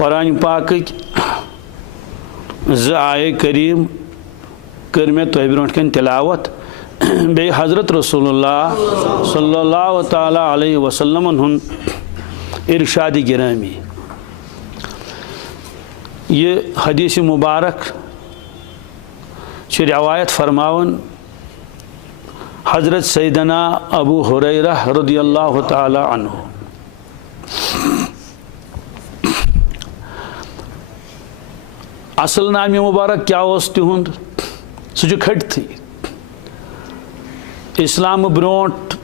कुरान पाक ज़ आये करीम कर मे तुह ब्रोट कन तिलावत बे हज़रत रसूलुल्लाह सल्लल्लाहु ताला अलैहि वसल्लम हुन इरशाद गिरामी। ये हदीस मुबारक रवायत फरमावन हज़रत सैयदना अबू हुरैरा रज़ियल्लाहु ताला अन्हु। असल नाम मुबारक क्या तिहुंद सह खटथी। इस्लाम ब्रोट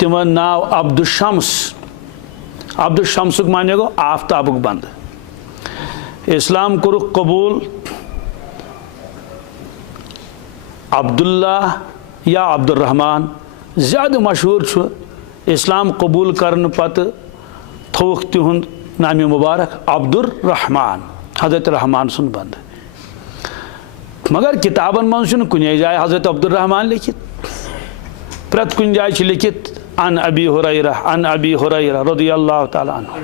तिमन नाव अब्दुशम्स। अब्दुशम्सुक माने गो आफ्ताबुक बंद। इस्लाम कोरुक कबूल अब्दुल्ला या अब्दुर्रहमान ज़्यादा मशहूर छु। इस्लाम कबूल करने पत थोक तिहुंद नाम मुबारक अब्दुर्रहमान हज़रत रहमान सुन बंद। मगर किताबन मन कुन जाए हज़रत अब्दुर्रहमान लिखित। प्रत कुन जाए लिखित अन अबी हुरैरा रज़ियल्लाहु ताला अन्हु।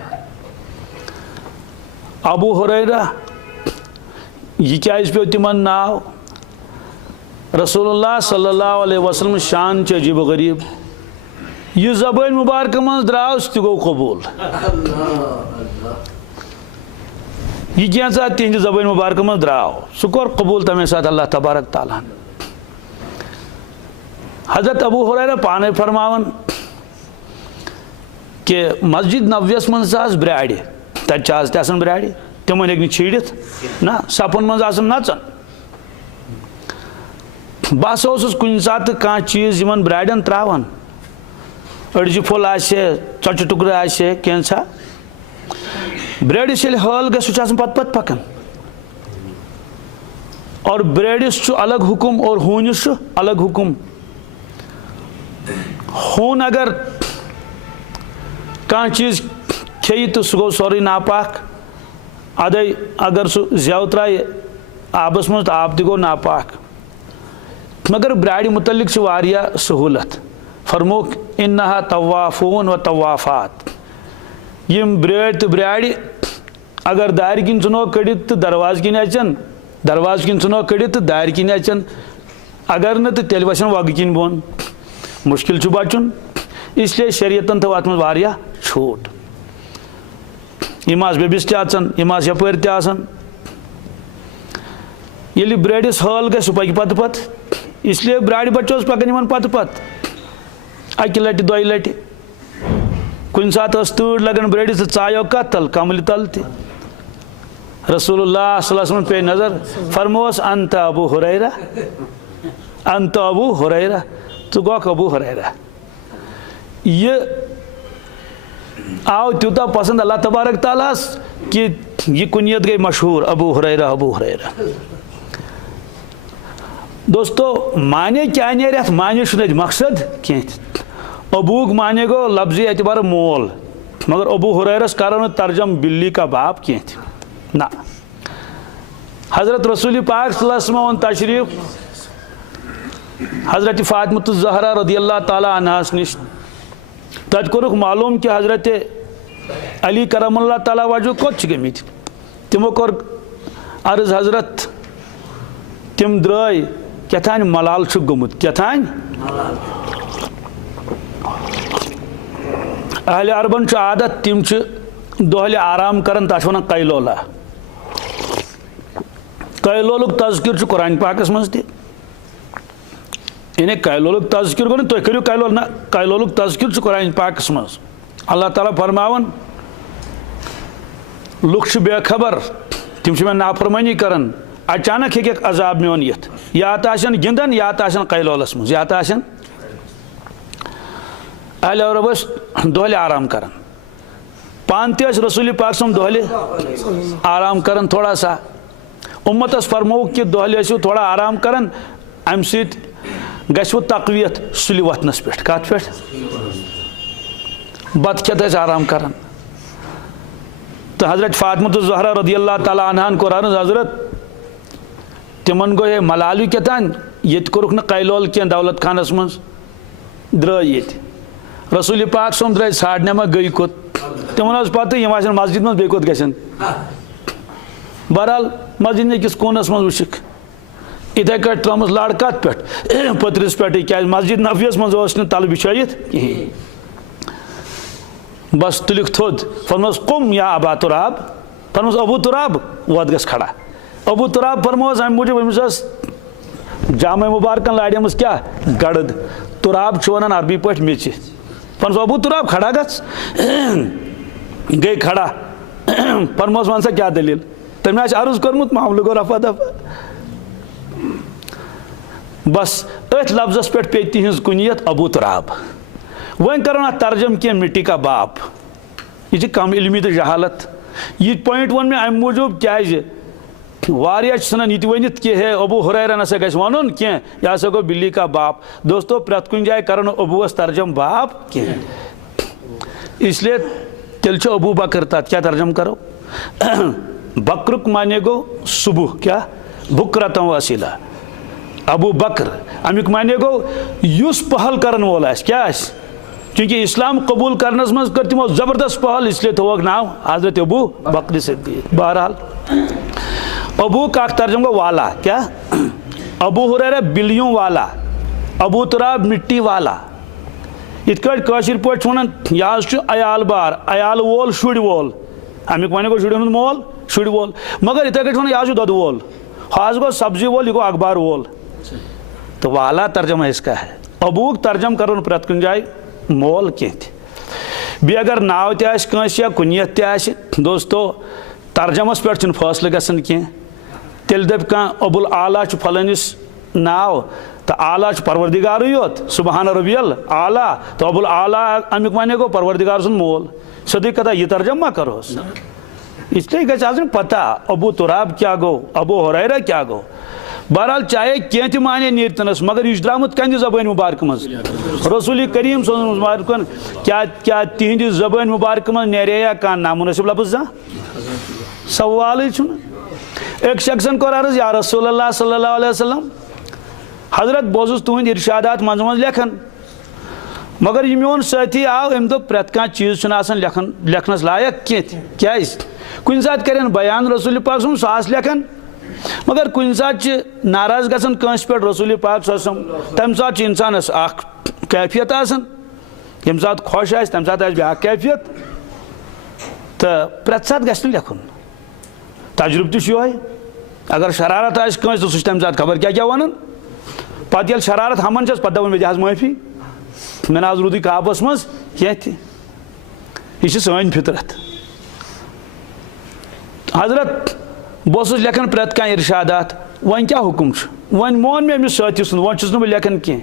अबू हुरैरा यह क्या पे तिमन नाव रसूलुल्लाह सल्लल्लाहु अलैहि वसल्लम शान च अजीब गरीब। यह ज़बान मुबारक मज द्राव सह गो कबूल। यह क्या तिहद ज़बान मुबारक मज द्राव सह कोर कबूल तमे साथ अल्लाह तबारक ताला। हज़रत अबू हुरैरा पाने फरमावन कि मस्जिद नबवियस मज ब्राड़ तन ब्राड़ तिमन हेक छीड़ित ना सपन मज नचन। बस कुन सात कह चीज़ इन ब्राड़न त्रावान अड़ज फुल चट टुकर कैसा ब्रेडिस हल गह पत पकन। और ब्रेडिस अलग हुकुम और हूनिस अलग हुकुम। हून अगर कह चीज़ खे तो सह गो सोरे नापाक। अदे अगर सह ज्याव त्राय आबस मज आब तगो नापाक। मगर ब्राड़ मुतलिक सहूलत फरमोक इन्नहा तवाफून व तवाफात। यम ब्रेड़ तो ब्राड़ अगर दार किन चुनो कड़ित तो दरवाज किन अचन दरवाज किन चुनो कड़ित तो दार किन अचन। अगर न तो तेल वसन वग किन बोन मुश्किल बचुन। इसलिए शरीयतन थो अत मज छूट। यम बेबिस तन यम यपर तन ये ब्रेडिस हल गह पक पत पत। इसलिए ब्राड़ बच्चों पकन इन पत पत अकि लटि दो लटि। कुन सात तूड़ लगन ब्रेडिस चायो कत तल कमल तल ति। रसूलुल्लाह सल्लल्लाहु अलैहि वसल्लम पे नजर फरमोस अंत अबू हुरैरा अंत अबू हुरैरा तो गोक अबू हुरैरा। ये आव त्यूता पसंद अल्लाह तबारक ताला कि ये कुनियत गई मशहूर अबू हुरैरा अबू हुरैरा। दोस्तों माने क्या नेर माने मकसद कह अबूक माने गो लफ्ज़ी एतबार मोल। मगर अबू हुरैरस करो तर्जम बिल्ली का बाप कह ना। हज़रत रसूल पाक सल्लल्लाहु अलैहि वसल्लम तशरीफ हज़रत फातिमा ज़हरा रज़ियल्लाहु ताला अन्हा निश तत कोरुक मालूम कि हज़रत अली करमुल्लाह ताला वजह कोत गमित। तिमो कोर अर्ज हज़रत तिम द्राय कथान मलाल गुमुत कथान। अहले अरबन आदत तिम दोहले आराम करन तथ वन कैलोला। कैलोलुक तज़किर कुरान पाकस मज त। इन्हें कैलोलुक तज़किर गो तुम करो कैलोल ना कैलोलुक तज़किर कुरान पाकस मज। अल्लाह ताला फरमावन लुक बेखबर तिम मे नाफरमानी करन अचानक हे अजाब मोन यथ या तो गिंदन या तो कैलोलस मज या तो अहले अरब दोहले आराम करन। पान तस रसूल पाक सम दोहले आराम करन। थोड़ा सा उम्मतस फरमो कि दोहले थोड़ा आराम करन अम सु तकवीत सुलि वथनस पे कत पे बत खेत आराम करन। तो हज़रत फातिमा ज़हरा रज़ियल्लाहु ताला अन्हा कोर अर्ज हज़रत तिमन गो ये मलालु कतान ये कोरुक न कैलोल क्या दौलत खानस मज द्राय ये रसूल पाक सोम द्राय साड़ने गई कोत तिमन पता यह मस्जिद मज बे कोत गन बहरहाल मस्जिद अकिस कोनस मज वुक इथे कट त्रुमस लड़ कत पे पतरस पे क्या मस्जिद नबियस मज तल बिछाइत कहें बस तुलिक थोद फरमोस कुम या अबा तुराब फरमोस अबू तुराब वत गस खड़ा अबू तुराब फरमोस अम मूजूब अमिस जामा मुबारकन लाड़ेम क्या गड़द तुराब वन अरबी पे मेच फरमोस अबू तुराब खड़ा गस गई खड़ा फरमोस वन सा क्या दलील तमें अर्ज कर्मुत मामल गो रफा दफा बस अथ लफ्जस पे पे तिहज कुनियत अबू तुराब वन करो तर्जम क्या मिट्टी का बाप यह कम इल्मी तो जहालत यह पॉइंट वन मे अम मूजूब क्या सान यह वनित कि हे अबू हुरैरा नसा गस वन क्या यह हसा गो बिल्ली का बाप दोस्तों प्रत कुन जाए कर अबूस तर्जम बाप क्या इसलिए तेल अबू बकर तथ क्या तर्जम करो बकरुक माने गो सुबह क्या बुकरत वसीला अबू बकर अमुक माने गो युस पहल करन वोल क्या क्योंकि इस्लाम कबूल करनस मज कर तमो जबरदस्त पहल इसलिए थोक नाव हजरत अबू बकर सिद्दीक बहरहाल अबू का तर्जम गो वाला क्या अबू हुरैरा बिल्लियों वाला अबू तुराब मिट्टी वाला इतकर पे वन यह अयाल बार अयाल वोल शुड़ वोल अमुक वन गो शुड़ मोल शुड़ वोल मगर इथे वन यह दद वोल हाज गो सब्जी वोल यह गो अखबार वोल तो वाला तर्जमा इसका है अबूक तर्जम कर प्रत कुन जाए मोल कह अगर नाव तस या कुनियत तह दोस्तों तर्जमस पे फैसल गसन कह तेल दप कह अबुल आला फलानिस नाव तो आला परवरदिगार योत सुबहान रबियल आला तो अबुल आला अमुक वन गो परवरदिगार सुन मोल सदी कथा यह तर्जम मा करो इसलिए गज पता अबू तुराब क्या गो अबू हुरैरा क्या गो बहरहाल चाहे कह त माने नीरतनस मगर यह द्रामुत कंद ज़बान मुबारक मज रसूल करीम मुबारकन क्या क्या तिहंद ज़बान मुबारक मज नेरिया कह नामुनसिब लफ्ज़ जा सवाल एक शख्सन कोर अर्ज या रसूलुल्लाह सल्लल्लाहु अलैहि वसल्लम हजरत बोजुस तुहंद इरशादात मज मज लेखन मगर यह मोन साथी आव अम दो प्रत कह चीज लेखन लेखनस लायक क्या कुन सात करें बयान रसूल पाक सह लेखन मगर कुन सात नाराज गसन कंस पे रसूल पाक तम सात इंसानस कैफियत यम सात खुश आ तम सात ब्या कैफियत तो प्रत सात गस लेखुन तजुर्ब तह अगर शरारत आस तो सह तम सात खबर क्या क्या वन पत ये शरारत हमन पे दपान मे दहज माफी मे ना रूद काबस मज कह यह सन फितरत हजरत बस लेखन प्रत कह इरशादात वन क्या हुकुम वन मोन मे अमिस साथी सुन वन चुस बह लेखन कह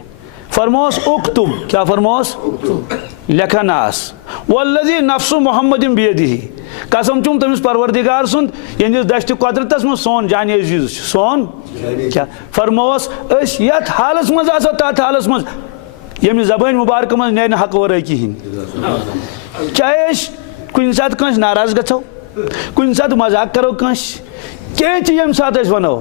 फरमोस उक्तुब क्या फरमोस लेखन आस वल्लज़ी नफ्सु मुहम्मदिन बियदिही कसम चुम तमिस परवरदिगार सुन यंदिस दश्त कुदरतस मज सोन जान अजीज सोन क्या फरमोस यथ हालस मज आसो तथ हालस मज यम ज़बान मुबारक मज नेर हक वर कहें चाहे कुन सात कंस नाराज गो कुन सात मजाक करो कंस कह यम सात वनो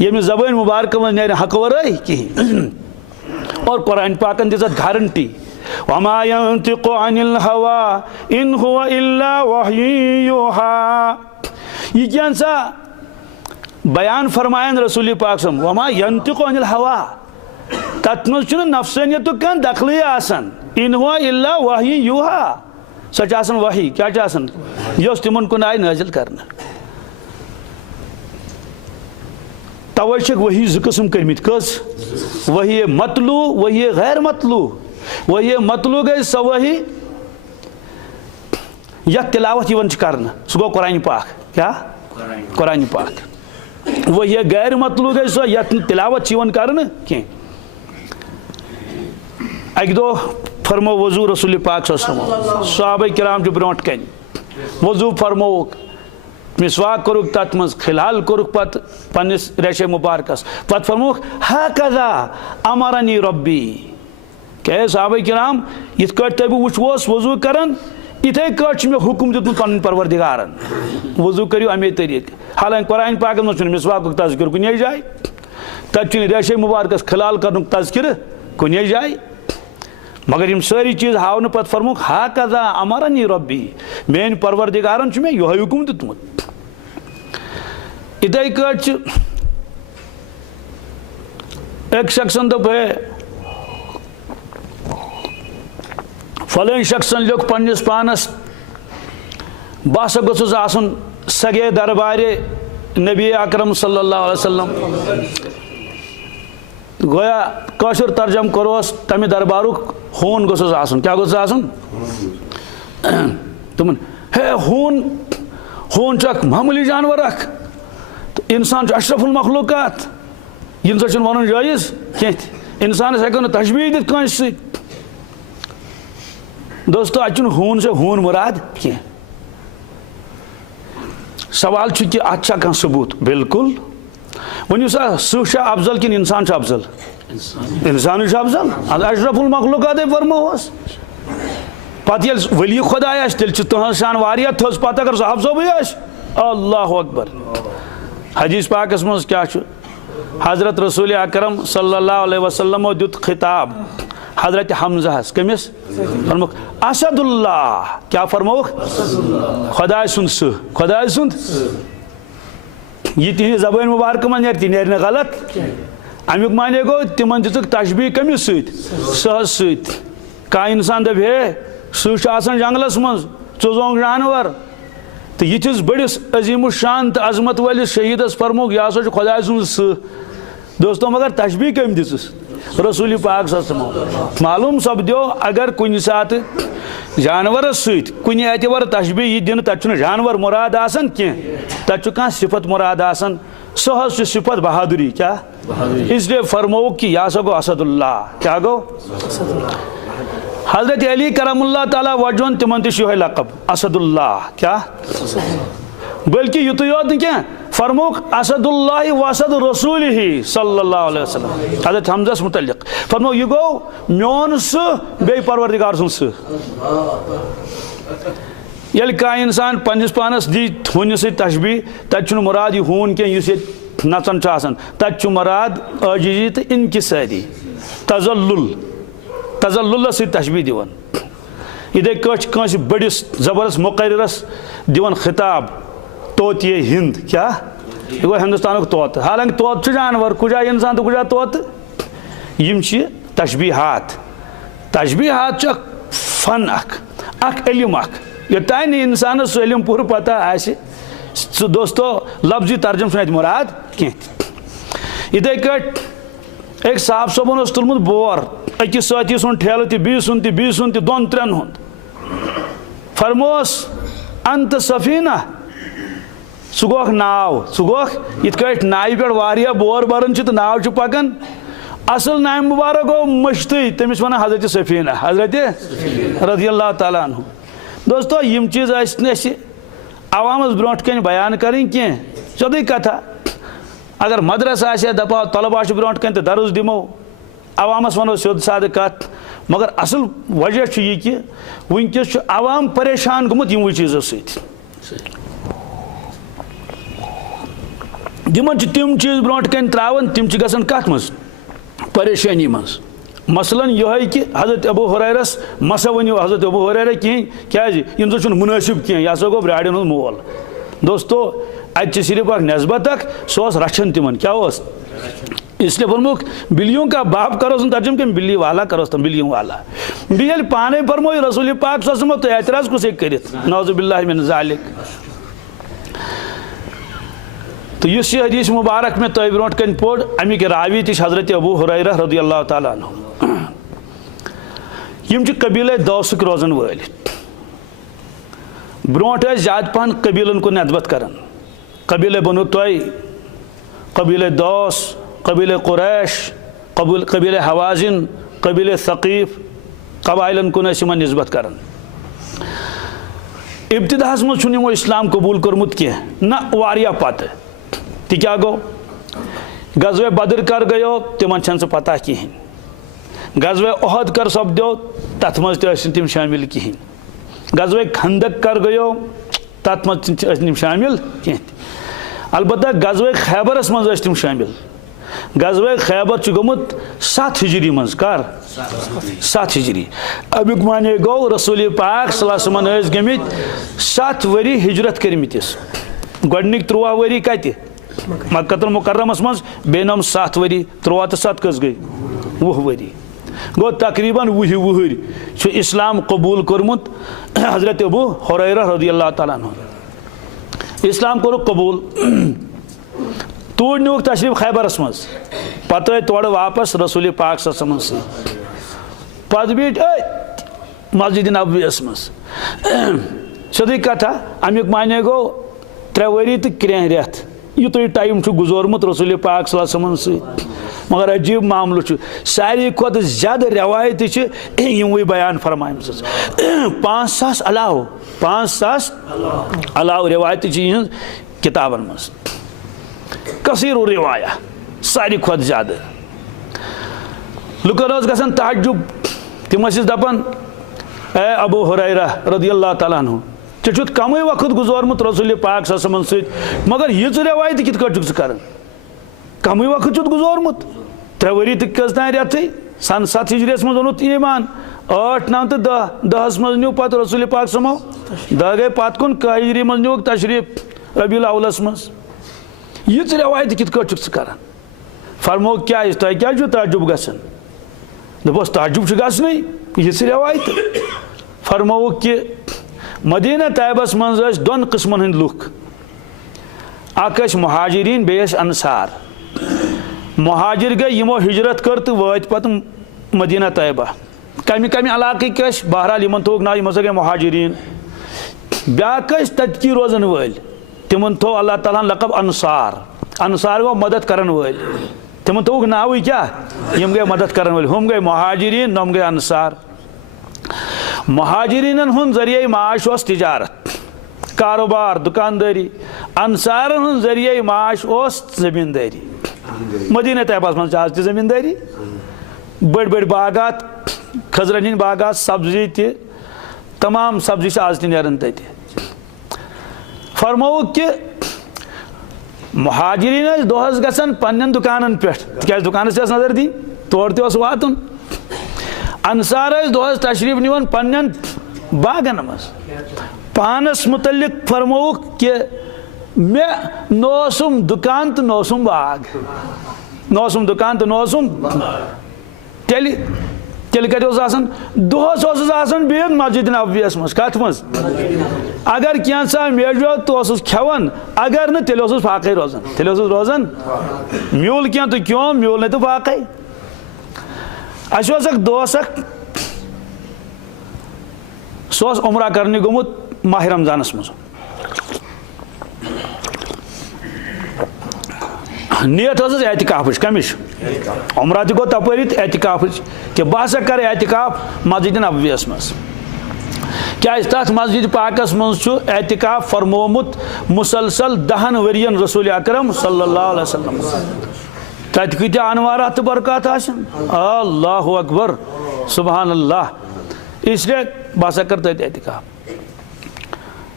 यम ज़बान मुबारक मज नेर हक वर कहें और कुरान पाकन दिस गारंटी वमा यंतिकु अनिल हवा इन हुवा इल्ला वह्यु युहा यह क्या सा बयान फरमायन रसूल पाक सम वमा यंतिकु अनिल हवा तथ मज नफसानियत कह दखल आसन इन हुवा इल्ला वह्यु युहा सह वही क्या यस तिमन कुन आय नाजिल करना तवे वही ज किस्म कर्मित कस वही मतलू वही गैर मतलू वही मतलू गई सह वही यह तिलावत कर सह गो कुरान पाक क्या कुरान पाक वही गैर मतलू गई सह यह तिलावत कर कह अक दो फरमो वजू रसूल पाक सहाबा किराम ब्रोट कन वजू फरमोक मिसवाक कोरुक तथ मज खिलाल कोरुक पत पन्निस रेशे मुबारकस पत फरमोक हकजा अमरनी रब्बी क्या सहाबा किराम इथ कट तब वुचवोस वजू करन इथे कट मे हुकुम दितमुत पन्न परवरदिगारन वजू करियो अमे तरीक हालांकि कुरान पाक मज मिसवाक तज़किर कुने जाए तथ रेशे मुबारकस खिलाल करनुक तज़किर कुने जाए मगर यम सारी चीज हावन पत फरमुक हा कदा अमरनी रब्बी मेन परवरदिगारन मे यह हुकुम दितमुत। इथे कट एक शख्सन दप है फलन शख्सन लिख पन्निस पानस बह हसा गोसुस आसन सगे दरबारे नबी अकरम सल्लल्लाहु अलैहि वसल्लम गोया कशुर तर्जम करोस तमे दरबारुक खून गोसुस आसन क्या गोसुस आसन तुमन हे खून खून चक मामूली जानवर अख तो इंसान अशरफुल मखलूकात इन सन वन जायज कह इंसान हेको न तशबीह दित कंस दोस्तों अचुन खून से खून मुराद कह सवाल कि अच्छा कह सबूत बिल्कुल वन सा सह अफजल कि इंसान अफजल इंसान अफजल अशरफुल मखलूकात फरमोस पे वली खुदा तेल तुह शान वारिया थोस पत अगर सह अफजोबे अल्लाह अकबर। हदीस पाकस मज क्या हजरत रसूल अकरम सल्लल्लाहु अलैहि वसल्लम दुत खिताब हजरत हमजा कमिस फरमुक असदुल्लाह क्या फरमोक खुदा सुन सह खुदा सुन यह तिह जबान मुबारक मन नेर गलत अमुक माने गो तिमन दिख तशबीह कमिस सहस सह इंसान दप हे सह जंगलस मज चोजोंग जानवर तो यिस बड़िस अजीम शान तो अजमत वालिस शहीदस फरमुक यह हसा खुदा सुन सह दोस्तों मगर तशबीह कम दिस रसूल पाक सल्लल्लाहु मालूम सपदो अगर कुन सात जानवर सुन एतवर तशबीह यह दिन तक जानवर मुराद आसन कह तक कह सिफत मुराद आसन सह सिफत बहादुरी क्या इसलिए फरमो कि यह हसा गो असदुल्लाह क्या गो हजरत अली करमुल्लाह ताला वजवन तिमन तह लकब असदुल्लाह क्या बल्कि युत योत क्या फरमुक असदुल्लाह वसद रसूल ही सल्लल्लाहु अलैहि वसल्लम हजरत हमजस मुतल्लिक फरमो यह गो मोन सह बे परवरदिगार सुन सह ये कह इंसान पन्निस पानस दी हून तशबीह तक मुराद यह हून कह नचन तक मुराद आजिजी तो इनकिसारी तजल्लुल तशबीह दिवन इधे कस बड़िस जबरदस्त मुकर्ररस दिवन खिताब तोत ये हिंद क्या यह गो हिंदुस्तान तोत हालांकि तोत जानवर कुजा इंसान तो कुजा तोत यम तशबीहात तशबीहात फन अख इल्म अख योतान इंसान सह इल्म पूर पता आसि दोस्तों लफ्जी तर्जम सुन मुराद कह इधे कट एक साहब सोबन तुलमुत बोर अकिस साथी सुन ठेल बी सुन दोन त्रेन हुंद फरमोस अंत सफीना सह गोख नाव सह गोख इत नाव पे वारिया बोर बरन तो नाव पकन असल नाव मुबारक गो मश्ती तमिस वन हजरत सफीना हजरत रज़ियल्लाहु ताला अन्हु। दोस्तों यम चीज अवामस ब्रोट कन बयान करें कह सोदी कथा अगर मदरसा दपा तलबा ब्रोट कन तो दर्ज दिमो अवामस वनो सोद साद कत मगर असल वजह यह कि वनकस अवाम परेशान गुमुत यमो चीजों दिमन तिम चीज ब्रोट कन त्रावन तिम गसन कत मज परेशानी मज मसलन यह कि हजरत अबू हुरैरस मसा वनो हजरत अबू हुरैरा कहें क्या इन मुनासिब कह यह गो ब्राड़न हूँ मोल। दोस्तों अत सिर्फ नस्बत सह रचन तिमन क्या इसलिए फरमुक बिल्लियों का बाप करो तर्जुम के बिल्ली वाला करो बिल्लियों वाला बिल पाने फरमो रसूल पाक सल्लल्लाहु अलैहि वसल्लम तो एतराज कुछ करित नौजुबिल्लाहि मिन ज़ालिक। तो इस हदीस मुबारक में तो ब्रोट कन पोड़ अमिक रावी ति हजरत अबू हुरैरा रज़ियल्लाहु ताला अन्हु यम कबील दौसुक रोजन वाल ब्रोट ज्यादा पहन कबीलन को नस्बत करान कबील बनु तोय कबील दौस कबील कुरैश कबील हवाजिन कबील सकीफ कबाइलन को नस्बत करान इब्तिदास मो इस्लाम कबूल कर्मुत कह ना वारिया पत ति क्या गो गज़वे बद्र कर गयो तिमन छन पता कहें गज़वे ओहद कर सपदो तथ मज तिम शामिल कहें गज़वे खंदक कर गयो तथ मज तिम शामिल कहें अलबत्ता गज़वे खैबरस मज तिम शामिल गज़वे खैबर गोमुत 7 हिजरी मज कर 7 हिजरी अमुक माने गो रसूल पाक सल्लल्लाहु अलैहि वसल्लम गमित 7 वरी हिजरत करमितिस गोडनिक 13 वरी कति मक्कतुल मुकर्रमस मज बेनम 7 वरी 13 तो 7 कस गई 20 वरी गो तकरीबन 20 वहर इस्लाम कबूल कर्मुत हजरत अबू हुरैरा रज़ियल्लाहु ताला अन्हु इस्लाम कोर कबूल तूर नुक तशरीफ खैबरस मज पत तोड़ वापस रसूल पाक सल्लल्लाहु अलैहि वसल्लम पत बीट मस्जिद नबवियस मज सदी कथा अमुक माने गो 3 वरी तो 3 रेत युत टाइम गुजोरमुत रसूल पाक सल्लल्लाहु अलैहि वसल्लम मगर अजीब मामल सारी खुद ज्यादा रवायत यमवे बयान फरमाम 5,000 अलाव 5,000 अलाव रवायत किताबन मज कसीर रिवाया सारी खुद ज्यादा लुकन गसन ताजुब तम दपान ए अबू हुरैरा रज़ियल्लाहु ताला अन्हु चुत कम वक्त गुजोरमुत रसूल पाक सल्लल्लाहु अलैहि वसल्लम सत मगर ये रवायत कित कट कर कम वक्त चुत गुजोरमुत 3 वरी तो कस्तान रेत सन 7 हिजरियस मज ओनुत ईमान 8, 9 तो 10 मज न्यू पत रसूल पाक समो 10 गए पत कुन 1 हिजरी मज न्यूक तशरीफ रबीउल अव्वलस मज ये रवायत कित कट कर फरमो क्या तुह क्या ताजुब गसन दपस ताजुब गसन ये रवायत फरमो कि मदीना तैयबस मज 2 किस्मन हंद लुख अक मुहाजिरीन बेस अंसार मुहाजिर गए यमो हिजरत कर तो वत पत मदीना तैयबा कमी कमी इलाके बहरहाल इन थोक ना यम गए मुहाजिरीन ब्याक तत्की रोजन वल तिमन थो अल्लाह ताला लकब अंसार अंसार गो मदद करन वल तिमन थोक नाव क्या यम गए मदद करन वल हम गए मुहाजिरीन नम गए अंसार मुहाजिरीन हुन जरिए माश ओस तिजारत कारोबार दुकानदारी अंसार हुन जरिए माश ओस जमींदारी मदीना तैयबा मज आज जमींदारी बड़ बड़ बागात खजरन हंद बागात सब्जी तमाम सब्जी आज नान तत फरमो कि मुहाजिरीन दोहस गसन पन्न दुकानन पे क्या दुकानस नजर दी तोड़ ते वातुन अंसार दोहस तशरीफ निवन पन्न बागन मज पानस मुतल्लिक फरमो कि मे नोसुम दुकान तो नोसुम बाग नोसुम दुकान तो नोसुम तेल कत बिहन मस्जिद नबवियस मज कत मज अगर कैसा मेजो तो खेवन अगर न तेल फाकै रोजान तेल रोजान म्यूल क्या तो क्यों म्यूल न तो फाकै अक दोस सह उमरा करने गोमुत माह रमजानस मज नियत एहतिकाफ कमिश उमरा गो तपरी एहतिकाफ कि बह हसा कर एहतिकाफ मस्जिद नबवियस मज क्या तथ मस्जिद पाकस मज एहतिकाफ फरमोमुत मुसलसल 10 वरियन रसूल अकरम सल्लल्लाहु अलैहि वसल्लम तत कत अनवारात तो बरकत अल्लाहु अकबर सुबहान अल्लाह इसलिए बह हसा कर तत एहतिकाफ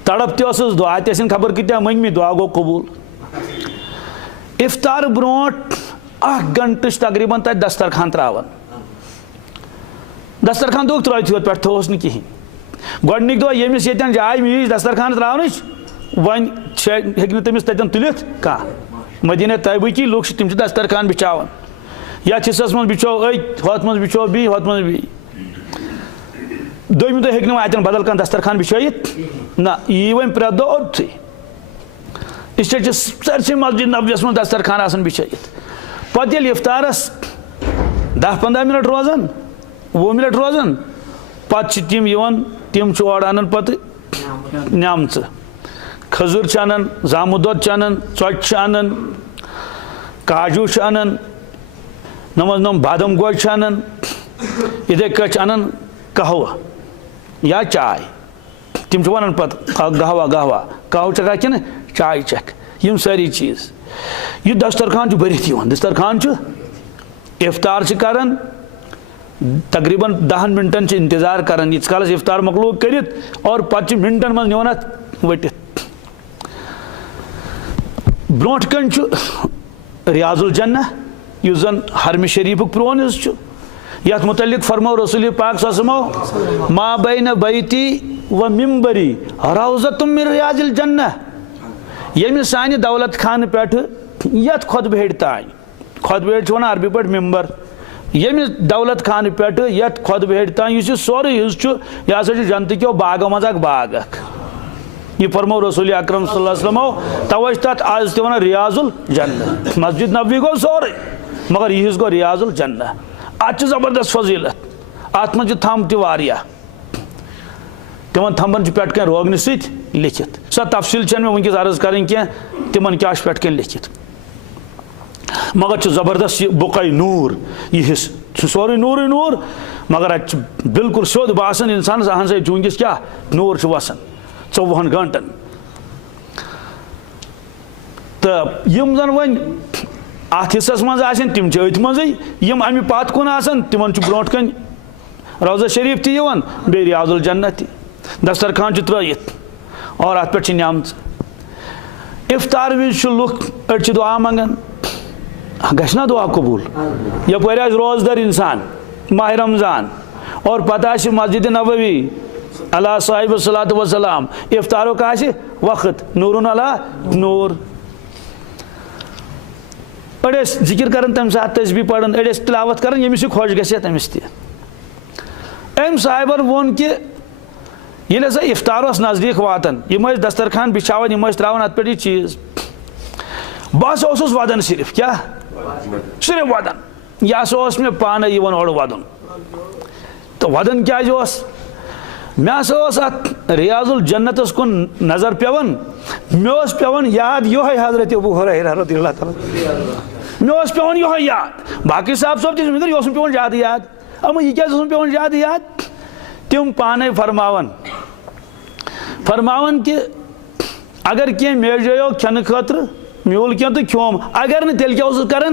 तड़प तस दुआ तन खबर कत मंगमी दुआ गो कबूल इफ्तार ब्रोट 1 घंटे तकरीबन तक दस्तरखान त्रावन दस्तरखान दोग त्रो पे थोस न कहें गोडनिक दो यमिस यन जाय मीज दस्तरखान त्रावन वन हे तमिस तन तुलित कह मदीना तैयबा लुक तम दस्तरखान बिछावन या हिस्सस मज बिछो हथ मज बिछो बी हथ मज बी दोम दह हे अतन बदल कह दस्तरखान बिछाइत ना यी वन प्रे दो ओथी इसलिए सरसे मस्जिद नबवियस मज दस्तरखान आसन बिछाइत पत ये इफ्तारस 10-15 मिनट रोजान 20 मिनट रोजान पत तिम और अनान पत न्यामच खजूर अनान जामुन दोद अनान चोट अनान काजू अनान नम बादम गोश अनान इथे कच अनान कहवा या चाय तिम वन पत कहवा कहवा कहव चखा कि चाय चख यम सारी चीज यह दस्तरखान भरित दस्तरखान इफ्तार करान तकरीबन 10 मिनटन इंतजार करान यीस कालस इफ्तार मकलूक करित और पत मिनटन मज निवन वटित ब्रोट कन रियाजुल जन्नह युस जन हरम शरीफ प्रोन यथ मुतल्लिक फरमो रसूल पाक सल्लल्लाहु मा बैन बैती व मिंबरी रौज़तुम मिन रियाजिल जन्नह यमि सानि दौलत खान पे यथ खुतबेड़ तान खुतबेड़ वन अरबी पे मिंबर यमि दौलत खान पे यथ खुतबेड़ तान यह सोरे यह हसा जन्त क्यों बागों मज बाग यह फरमो रसूल अकरम सल्लल्लाहु अलैहि वसल्लम तवै तथ आज वन रियाजुल जन्नह मस्जिद नबवी गो सोरे मगर यह गो रियाजुल जन्नह अत जबरदस्त फजीलत अत मज थम तह तिमन थम्बन पेट कन रोगन सत लिखित सो तफसील मे वनकस अर्ज करें कह तिमन क्या पेट कन लिखित मगर जबरदस्त बुक़ नूर यह सोरे नूर नूर मगर अत बिल्कुल सोद बासन इंसान अहन सा चूंकि क्या नूर वसान 24 घंटन तो यम जन वन अत हिस्सस मज तिम अत मजे अमि पत कुन तिमन ब्रोट कन रौज़ा शरीफ तवन बे रियाजुल जन्नत दस्तरखान त्रयित और अत पे न्यामत इफ्तार विज लुख अड़ दुआ मंगन गना दुआ कबूल यपर रोजदार इंसान माह रमजान और पता मस्जिद नबवी अला साहिब सलात वसलाम इफ्तारों का वक्त नूरुन अला नूर अड़े जिक्र कर तम सात तस्बीह पढ़न अड़े तिलावत कर यमिस खुश गि तमिस तम साहिबन वोन कि ये हसा इफ्तार नज़दीक वातान यम दस्तरखान बिछावन यम त्रावन अत पे चीज बस वदन सिर्फ क्या सिर्फ वदन यह हसा मे पान ओर वदन तो वदन क्या मे अत रियाजुल जन्नतस कुन नजर पेवन मे पेवन याद योह हजरत अबू हुरैरा रज़ियल्लाहु ताला मे पेवन योह याद बाकी साहब सब चीज यह पेवन ज्यादा याद अम यह क्या पेवन ज्यादा याद तिम पाने फरमावन कि अगर कह मेजो खेन खतर म्यूल कह तो खोम अगर न तेल क्या कर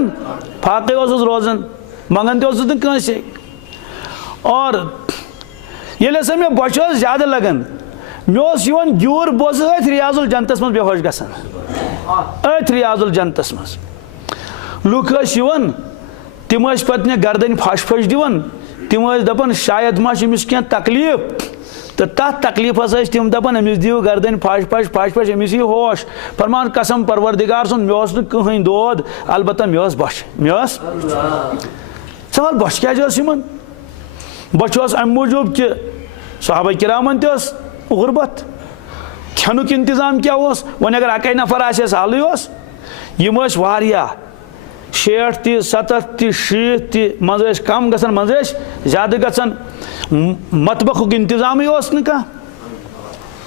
फाके रोजान मंगन तसे और ये हसा मे बच ज्यादा लगन मे ग्यूर बस रियाजुल जन्नतस मज बेहोश गसान रियाजुल जन्नतस मज लुक तिम पे गर्दन फश फश दिवन तिम दपान शायद मा कह तकलीफ तो तथ तकलीफस तिम दपान अमिस दिव गर्दन fuss fuss fuss fuss Amish यह होश फरमान कसम परवरदिगार सुन मे कहीं दोद अलबत्ता मे बश मे सवाल बश क्या बच अम मूजूब कि सहाबा किरामन गुरबत खेनुक इंतजाम क्या वन अगर अकै नफर आल यम 60 ती 70 ती 60 ती मज कम गसन मज ज्यादा गसन मतबखुक इंतजाम न कह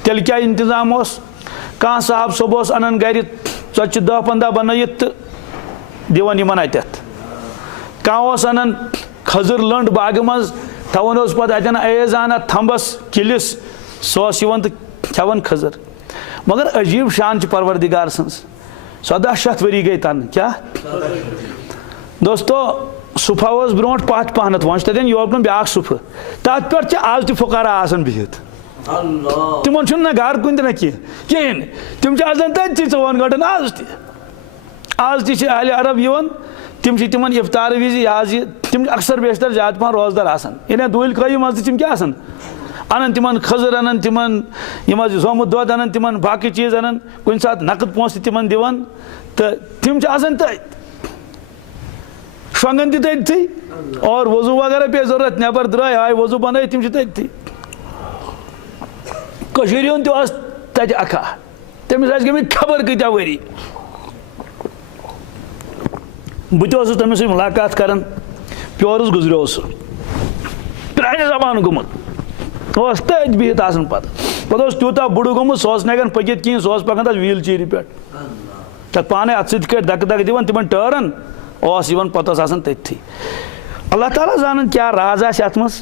तेल क्या इंतजाम कह साहब सोब अनन गर च 10-15 बनत तो दिवन यमन अत कह अनन खजर लंड बाग मज थवन पे अतन ऐजाना थम्बस किलिस सो तो खेवन खजर मगर अजीब शान परवरदिगार सन्स 1400 वरी गई तन क्या दोस्तों सुफा ब्रो पत पहनत वन तन योकन ब्या सुफ तथ पे आज तक फुकारा बिहित तिमन ना घर कुन ना कहें तिम तथि 4 घंटन आज ती अहल अरब यवन तिम तिमन इफ्तार विज तिम अक्सर बेशतर ज्यादा पहन रोजदार आसान इन दूल कई मज तिम क्या अनन तिमन खजर अनन तिमन जोमुत दोद अनन तिमन बाकी चीज अनन कुन सात नकद पोस तिमन दिवन तो तिम शंगन तथि और वजू वगैरह पे जरूरत नबर द्राय आय वजू बन तिम तथि कशीर तत अखा तमिस गई खबर कत्या वरी बहुत तमिस मुलाकात कर प्योरस गुजरो प्राने जमान गुमुत तथ बिहित पे तूता बुड़ गोमुत सह नगन पकित कहें सह पकान तथ व्हील चेयर पे तक पाने अत सक धक धक दिवन तिमन टर्न पत तथि अल्लाह ताला जान क्या राज अत मज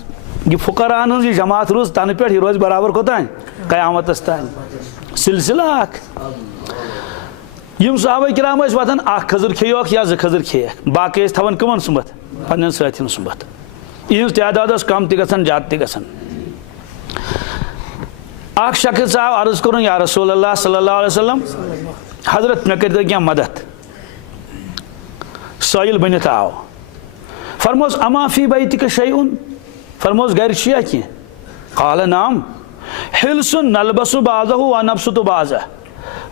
यह फुकरान हज जमात रोज तन पे रोज बराबर कोतान कयामतस तान सिलसिला यम सहाबा किराम वतान खजर खेक या 2 खजर खेक बाकी थवन कमन सुबत पन्न साथिन सुबत इहज तादाद कम तन ज्यादा तन शख्स आव अर्ज कर या रसूल सल्लल्लाहु अलैहि वसल्लम हजरत मे कर क्या मदद साइल बनित आव फरमोस अमा फी बैतिक शैउन फरमोस घर छिया कह काल नाम हिलसुन नलबसु बाजहु व नफसुतु बाजा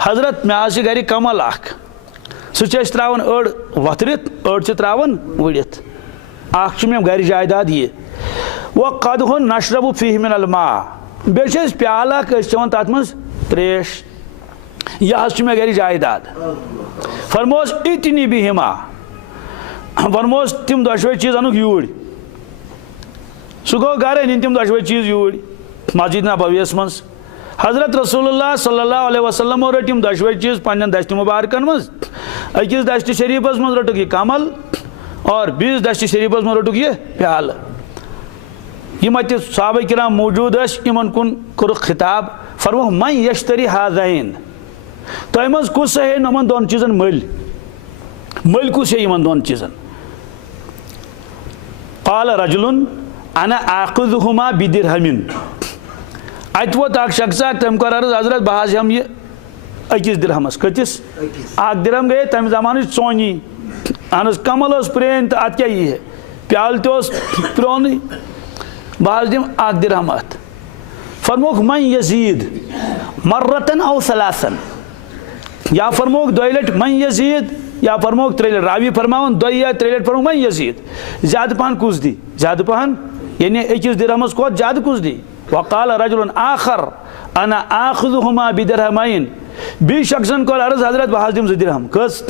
हजरत मे आज घर कमल अख सह त्रावन अड़ वथरित अड़ त्रावन वड़ित अख मे घर जायदाद ये वो कदहुन नशरबु फीह मिनल मा बे प्याल चवन तथ मज त्रेश यह मे घर जायदाद फरमोस इतनी बिहिमा फरमोस तिम दशवे चीज अनुक यूर सह गो गर अन तिम दशवे चीज यूर मस्जिद नबवियस मज हजरत रसूलुल्लाह सल्लल्लाहु अलैहि वसल्लम रट यम दशवे चीज पन्न दश्त मुबारकन मज अकिस दश्त शरीफस मज रटुक यह कमल और बीस दश्त शरीफस मज रटुक यह प्याल यम अत सहाबा किराम मौजूद इन कुन कोर खिताब फरमो मन यश्तरी हाज़ैन तह मज कुस हे इन दोन चीजन मल मल कुस हे इन दोन चीजन क़ाल रजुलुन अना आख़ुज़ुहुमा बिदिरहमिन अत वोत अख शख्सा तम कर अर्ज हजरत बह हम यह अकिस दिरहमस कतिस अख दिरहम गए तम जमान सोनी अहन कमल प्रेन तो अत क्या यह प्याल तो प्रोन बह दिम अख दिरहम अत फरमोक मन यजीद मर्रतन औ सलासन या फरमोक दो लट मन यजीद या फरमोक त्रे लट रावी फरमावन दो या त्रे लट फरमोक मन यजीद ज्यादा पहन कुस दी ज्यादा पहन यानी अकिस दिरहमस को ज्यादा कुस दी वक़ाल रजुलन आखर अना आख़ुज़ुहुमा बिदिरहमैन बी शख्सन को अर्ज हजरत बह दिम दिरहम कस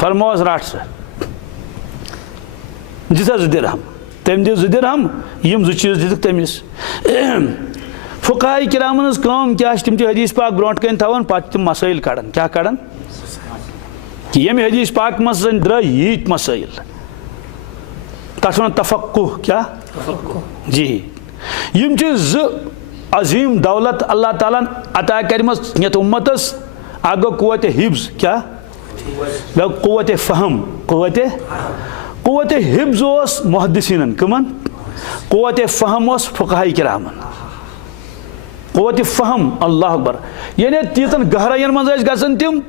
फरमोस रट सह दिसा दिरहम तम दि दिरहम यम जु चीज दिख तमिस फुक़हा किरामन कम क्या तम हदीस पाक ब्रोट कन थवन पत तम मसाइल कड़न क्या कड़न कि यम हदीस पाक मज द्र यीत मसाइल तथ वन तफक्कुह क्या जी यम ज अजीम दौलत अल्लाह ताला अता करमस यत उम्मतस अग कुव्वत हिब्स क्या कुव्वत फहम कुव्वत हिब्स ओस मुहद्दिसीनन कमन कुव्वत फहम ओस फुक़हा किरामन कुव्वत फहम अल्लाह अकबर यानी तीतन गहराइन मज गसन तिम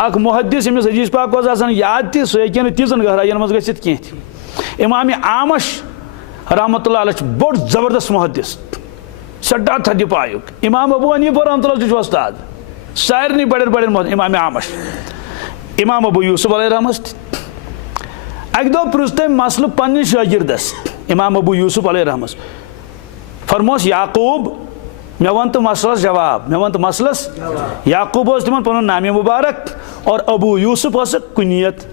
अख मुहद्दिस यमिस हदीस पाक ओस आसान याद ति सह हेकि नह तीतन गहराइन मज गसित कह इमाम आमश रहमतुल्लाह अलैह बोड़ जबरदस्त मुहद्दिस सड्डा थदि पायुक इमाम अबू हनीफा रहमतुल्लाह अलैह उस्ताद सारनी बड़े बड़े इमाम आमश इमाम अबू यूसुफ अलैहि रहमत अक दो पृछ तम मसल पन्ने शागिर्दस इमाम अबू यूसुफ अलैहि रहमत फरमोस याकूब मे वन तो मसलस जवाब मे वन तो मसलस याकूब ओस तिमन पनुन नाम मुबारक और अबू यूसुफ ओस कुनियत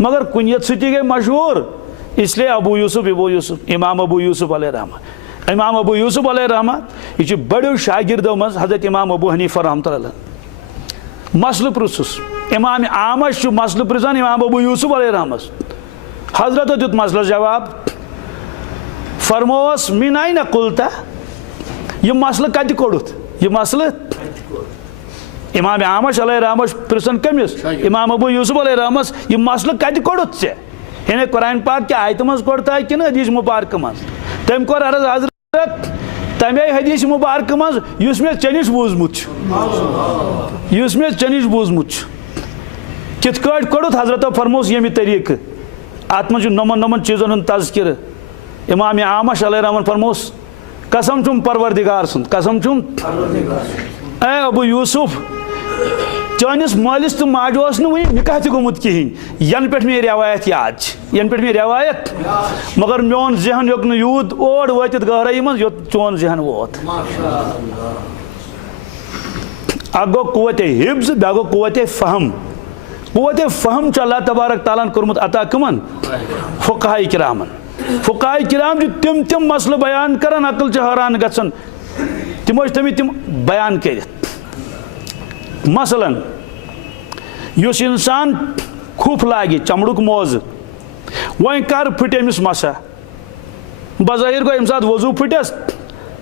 मगर कुनियत सती गई मशहूर इसलिए अबू यूसुफ इमाम अबू यूसुफ अलैहि रहमत इमाम अबू यूसुफ अलैहि रहमत यह बड़ो शागिर्दों मज हजरत इमाम अबू हनीफा रहमतुल्लाह मसल पृछुस इमाम आमश मसल पृछान इमाम अबू यूसुफ अलैहि रहमत हजरत दुत मसलस जवाब फरमोस मिन ऐन कुलता यह मसल कत कोड़ुत यह मसल इमाम आमश अलैहि रहमत पृछन कमिस इमाम अबू यूसुफ अलैहि रहमत यह मसल कत कोड़ुत से यानी कुरान पाक क्या आयत मज कोड़ता है कि हदीस मुबारक मज तम कोर अर्ज हजरत तमे हदीस मुबारक मज युस मे चनिश बूजमुत युस मे चनिश बूजमुत कित कट कोड़ुत हजरत फरमोस यमी तरीक अत मज नमन चीजन हूं तज़किर इमाम आमश अलैहि रहमत फरमोस कसम चुम परवरदिगार सुन कसम चुम ए अबू यूसुफ चानिस मालिस तो माजोस नी निकाह गोमुत कहें यन पे मे रवायत याद यन पे मे रवायत मगर मोन जहन योक यूत ओर वत गहराई मज यो चोन जहन वोत अगो कुव्वत हिब्स बगो कुव्वत फहम अल्लाह तबारक तआला कोरमुत अता कमन फुक़हा किराम तिम मसल बयान करन अकल हैरान गसन तिमो तिम बयान कर मसलन युस इंसान खुफ लागे चमड़ुक मोज वन कर फट अमिस मसा बज़ाहिर गो सात वजू फटस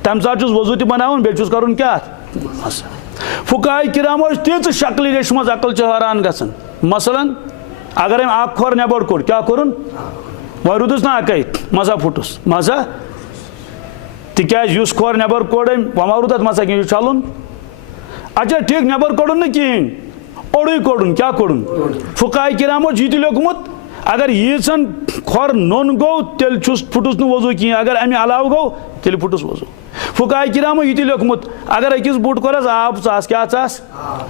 तम सात वजू बनावन बेचुस करुन क्या मसा फुक़हा किरामो तीच शक्ल रेशमज अकल हैरान गसन मसलन अगर हम आख खोर नबर कोड़ क्या कोरुन वह रुदुस ना अक मजा फुटुस मजा तिस खोर नबर कोड़ वह रुद मसा कह चलन अच्छा ठीक नबर कोड़न ना कहें ओड़ कोड़न क्या कोड़न फुक़हा किरामो यह लोगमुत अगर यीचन खोर नोन गो तेल फुटुस न वजू कहीं, अगर अमे अलाव गो तेल फुटुस वजू। फुकाय किरामो ये लिखमुत अगर अकिस बुट कोरस आब चास क्या चास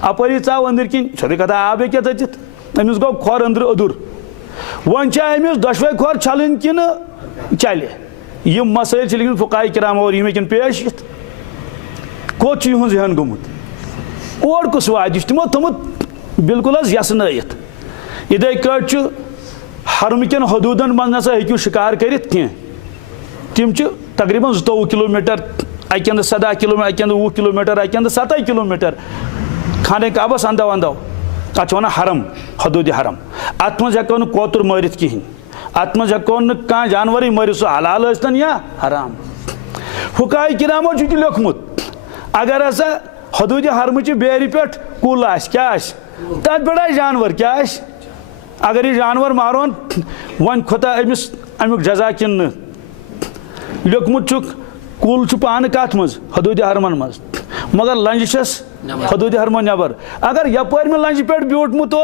अपरी चाव अंदर किन छोटी कथा आब क्या तचित अमिस गो खोर अंदर अदुर वन अमिस दशवे खोर छलन किन चले ये मसैल लेकिन फुकाय किराम और यम पेश कोत यहन जहन गोमुत और कुछ वाद तमो थमुत बिल्कुल यसन इधे कट हरम कन हदूदन मज नसा हेकू शिकार कर तम तकरीबन 22 किलोमीटर अकंद 17 किलोमीटर अकंद 20 किलोमीटर अकंद 17 किलोमीटर खाने काबस अंदव अंदव अत वन हरम हदूद हरम अत मज हेको कोतुर मारित कहें अत मज हेको कह जानवर मारित सह हलाल स्तन या हराम। फुकाय किरामो लिखमुत अगर हसा हदूद हरम बेर पे कुल क्या तथ पे जानवर क्या अगर ये जानवर मारोन वन खुदा अमिस अमुक जजा किन लिखमुत कुल पान कत मज हदूद हरमन मज मगर लंज हदूद हरमो नबर अगर यपर में लंज पे ब्यूटमुत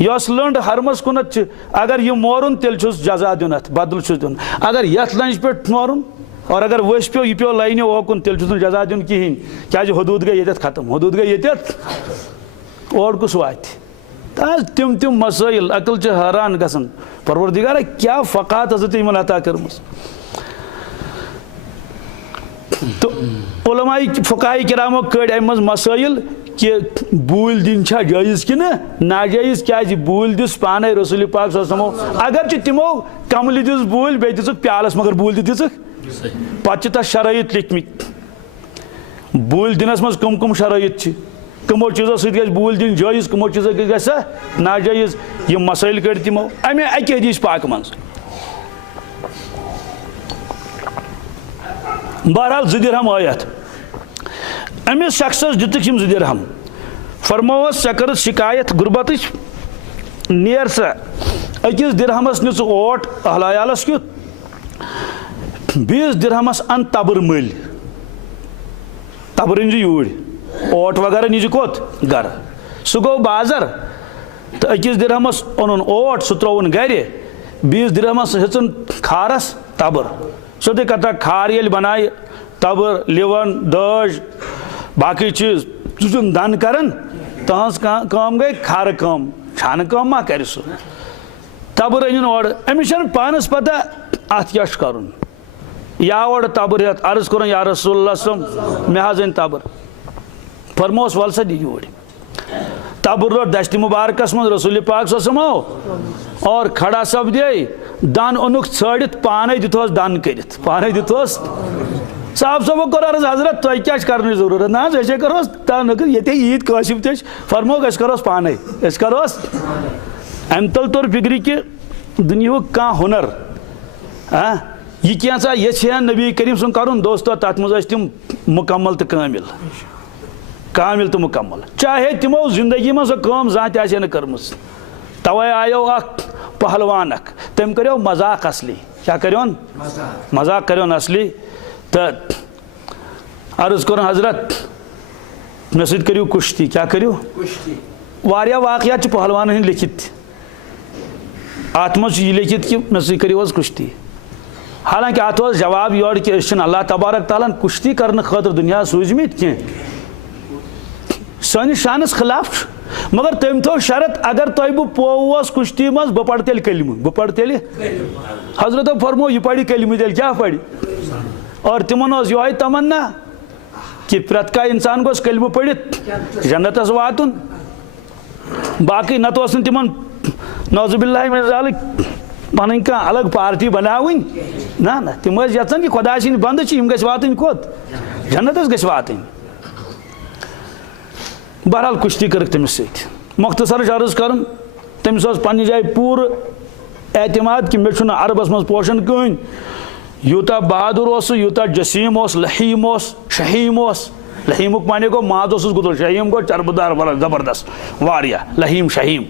यस लंड हरमस कुनत अगर यह मोरुन तेल जजा दिन अत बदल दिन अगर यथ लंज पे मोरुन और अगर वस पे यह पे लाइन ओकुन तेल जजा दिन कहें क्या हदूद गई ये खत्म हदूद गई ये और कुछ वात तम तम मसाइल अकल हैरान गसन परवरदिगार क्या फ़क़ात हज़रत इमन अता कर्म तो उलमाई फ़क़ाए किरामो कड़ अम मसाइल कि बूल दिन जायज़ कि नाजायज़ क्या बूल दिस पाने रसूल पाक सल्लल्लाहु अलैहि वसल्लम अगर तिमो कमल दिस बूल बे दिस प्यालस मगर बूल दिस पे तथ शराइत लिखमित बूल दिनस मज कम कम शराइत कमो चीज़ों सत बूल दिन जायज़ कमो चीज़ों ग नाजायज़ ये मसाइल कड़ तिमो अमे अके हदीस पाक मज बहरहाल 2 दिरहम आयत अमिस शख्सस दितुक 2 दिरहम फरमोस चे कर शिकायत गुरबत नेर सा अकिस दिरहमस नी ओट अहलायालस क्युत 20 दिरहमस अन तबर मल तबर इन यूर ओट वगैरह नीज कोत गर सह गो बाजार तो अकिस दिरहमस ओन ओट सह त्रोन गर 20 दिरहमस हेचन खारस तबर सोते कथा खार ये बनाए तबर लिवन दज बाकी चीज तुम दन कर तहस कम गई खार कम छान कम मा कर सह तबर अन और अमिस पानस पता अत क्या कर या और तबर हेत अर्ज कर या रसूलुल्लाह मे हज अन तबर फरमोस वल सा दी यूर तबर रोट दश्त मुबारकस मज रसूल पाक सल्लल्लाहु अलैहि वसल्लम और खड़ा सपदे दान ओनुक छड़ित पाने दिथोस दान करित पाने दिथोस साहब सबो कर अर्ज हजरत तुम क्या कर जरूरत ना ऐसे करोस ये ईद काशिफ ते फरमो करोस पाने करोस अम तल तोर फिक्र कि दुनिया कह हुनर यह क्या ये नबी करीम सुन कर दोस्तों तथ मज तम मुकम्मल तो कामिल तो मुकम्मल चाहे तिमो जिंदगी में सो कम जात कर्म तवे आयो पहलवान तम करो मजाक असली क्या करोन मजाक करोन असली तो अर्ज कर हजरत मे सत करो कुश्ती क्या करो वारिया वाकयात पहलवान हंद लिखित अत मज यह लिखित कि मे सत करो कुश्ती हालांकि अत जवाब योर कि अल्लाह तबारक ताला कुश्ती करने खतर दुनिया सूझमित कह सानिस शानस खिलाफ मगर तम थो शरत अगर तुह बह पोवस कुश्ती मज बह पढ़ तेल कलम बह पढ़ तेल हजरत फरमो यह पढ़ी कलम तेल क्या पढ़ी और तिमन ये तमन्ना कि प्रत का इंसान गोस कलम पढ़ित जन्नतस वातुन बाकी नत तिमन नौजुबिल्लाहि मिन ज़ालिक पन कह अलग पार्टी बनावन ना ना तिम यचान कि खुदा सिंद बंद गि वातन कोत जन्नतस गि वातन बहरहाल कुश्ती कर तमिस मुख्तसर अर्ज कर तमिस पन्ने जाए पूर एतमाद कि मे अरबस मज पोशन कहीं यूता बहादुर यूता जसीम लहीम शहीम लहीमुक माने गो माज गुदल शहीम गो चरबदार बड़ा जबरदस्त वारिया लहीम शहीम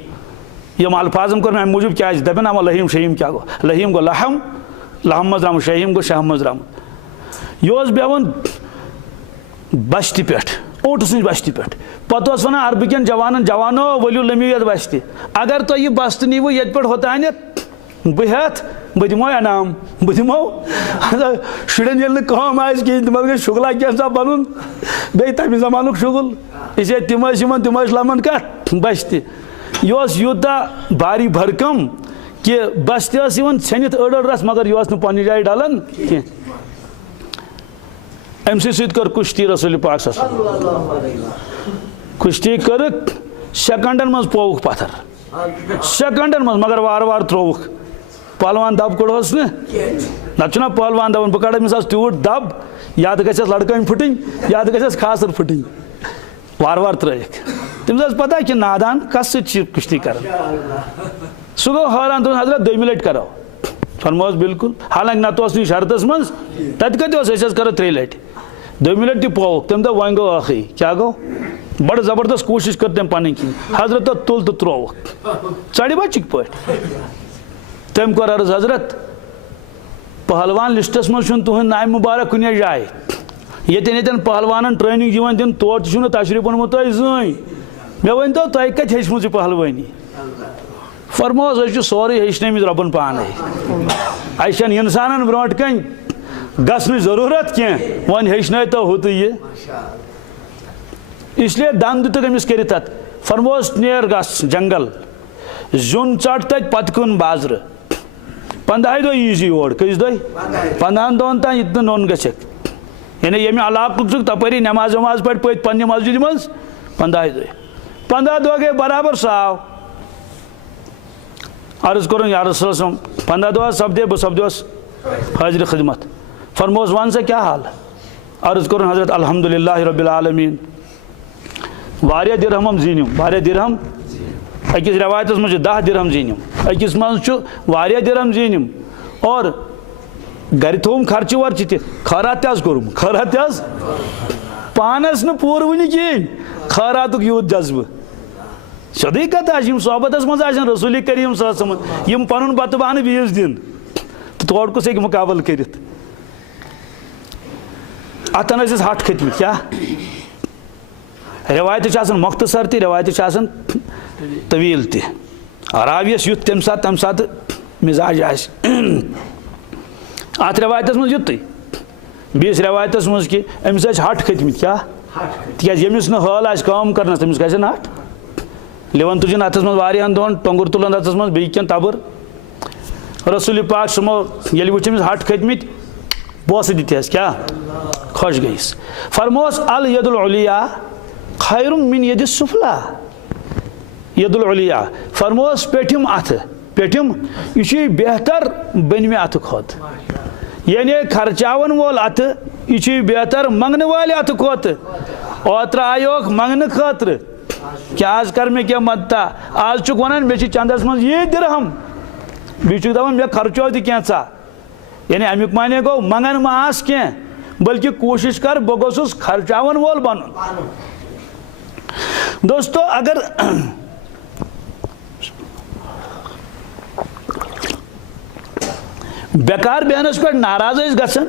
यम अल्फाजम कर अमे मूजूब क्या दपन आमा लहीम शहीम क्या गो लहीम गो लहम लहम मज राम शहीम गो शाह मज राम यह बेवन बश्त पे ऊँट सज बश्त पे पत वन अरबकन जवान जवानो वलियो लमी ये बश्त अगर तुह यह बस्त नीव ये पे होतान बह हेत बह दिमो इनाम बह दिमो शुरन ये कम आज कहें तम गई शुगला क्या बन बे तमें जमानुक शुगल इसे तम लमन कत बस तह यूता भारी भरकम कि बस तनित अड़ रस मगर यह पन्ने जाए डलान कह अमि सर कुश्ती रसूल पाक कुश्ती कर सेकंडन मज पोवुक पत्थर सेकंडन मज मगर वार वार त्रोवुक पहलवान दब कड़ोस ना पहलवान दपान बह कड़ अमिस तूत दब या तो गस लड़कन फुटन या तो गस खासर फुटन वार वार त्रिक तमिस पता कि नादान कस कुश्ती कर सह गो हैरान दोन हजरत दोमी लट करो फरमोस बिल्कुल हालांकि नत शर्तस मज तत कत करो 3 लट दोमी लट पोवुक तम दप वन गो आखी क्या गो बड़ जबरदस्त कोशिश कर तम पन की हजरत तुल तो त्रोवुक चढ़ बचिक पे तम कोर अर्ज हजरत पहलवान लिस्टस मज तुहद नाम मुबारक कुन जाए ये पहलवान ट्रेनिंग दिवान दिन तोर तशरीफ ओनमो तुह जन मे वन तो तुह कत हेचम पहलवानी फरमोस सोरे हेचन रबन पान अन इंसान ब्रोट कन गसन जरूरत कह वन हेचन तो हु तो ये इसलिए दन दुत अमिस कर फरमोस नेर गस जंगल जुन चट तत पत कुन बाजर 15 दह यी और कस दह 15 दोहन तान इत नोन गक यानी ये इलाक तपरी नमाज वमाज पे पत पन्ने मस्जिद मज 15 दह गए बराबर साव अर्ज कर या रसूल 15 दह सपदे बह सपदोस हाजिर खिदमत फरमोस वन सा क्या हाल अर्ज कर हजरत अल्हम्दुलिल्लाह रब्बिल आलमीन वारिया दिरहम जीनिम वारिया दिरहम अकिस रवायत मज 10 दिरहम जीनिम अकिस मज वारिया दिरहम जीनिम और घर थोम खर्च वर्च खैरात कोरम खैरात पानस न पूर वन कहें खैरात यूत जज्ब सदी कत सोहबत मज रसूल करीम सम पन बत बहन बीस दिन तो तोड़ कुस हे मुकाबल कर अतन हट खतमत क्या रवायत मुख्तसर तो रवायत तवील तरावियस युत तम सात मिजाज अत रवायत मज युत बीस रवायत मज कि अमिस हट खतमत क्या तक यमिस हल काम कर तमिस गन हट लिवन तुजन अथस मज वारियान दोहन टोंगुर तुलन अथस मज बे कह तबर रसूल पाक समो ये वुचमिस हट खतमत बोस दिस क्या खुश गईस फरमोस अल यदुल उलिया खैरुम मिन यदि सुफला यदुल उलिया फरमोस पेठिम अथ पेठिम यह बेहतर बनमे अथ खोत यानी खर्चावन वोल अथ यह बेहतर मंगने वाले अथ खोत ओत्र आयोक मंगने खतर क्या आज कर मे क्या मदता आज चुक वन मे चंदस मज ये दिरहम बी दपान मे खर्चो तह यानी अमुक माने गो मंगन मास कह बल्कि कोशिश कर बह गोसुस खर्चावन वोल बन दोस्तों अगर बेकार बहनस पे नाराज गसन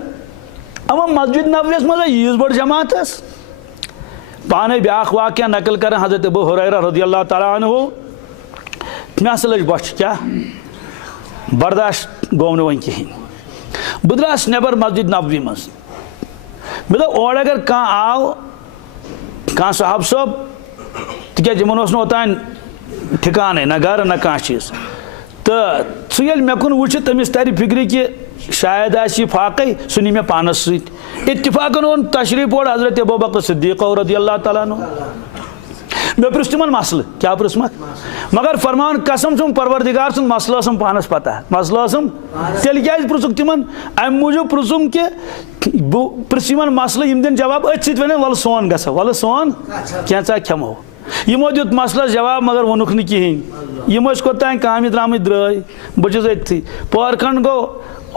अमा मस्जिद नबवियस मज यीज बड़ जमात पाने ब्याख वाक़या नकल कर हजरत अबू हुरैरा रज़ियल्लाहु ताला अन्हु मे हसा लज बच क्या बर्दाश्त गो वन कहें बह द्रास नबर मस्जिद नबवी मज मे दोप और अगर कह आव कह साहब सब तक ओतान ठिकान न घर न कह चीज तो सह मे कुन वो तमिस तर फिक्र कि शायद फाक़ सह नी मे पानस इत्तिफाकन ओन तशरीफ और हजरत अबू बकर सिद्दीक़ रज़ियल्लाहु ताला अन्हु मे पृछ तिमन मसल क्या पृछमक मगर फरमान कसम सुम परवरदिगार सुन मसल पानस पता मसल तेल क्या पृछुक तिमन अम मूजूब पृछुम कि पृछन मसल यम दिन जवाब अथ वन वल सोन गस वल सोन क्या खेमो यमो दुत मसलस जवाब मगर वोनुक न कहें यम कोतान काम द्राम द्राय बस अथी पहर खंड गो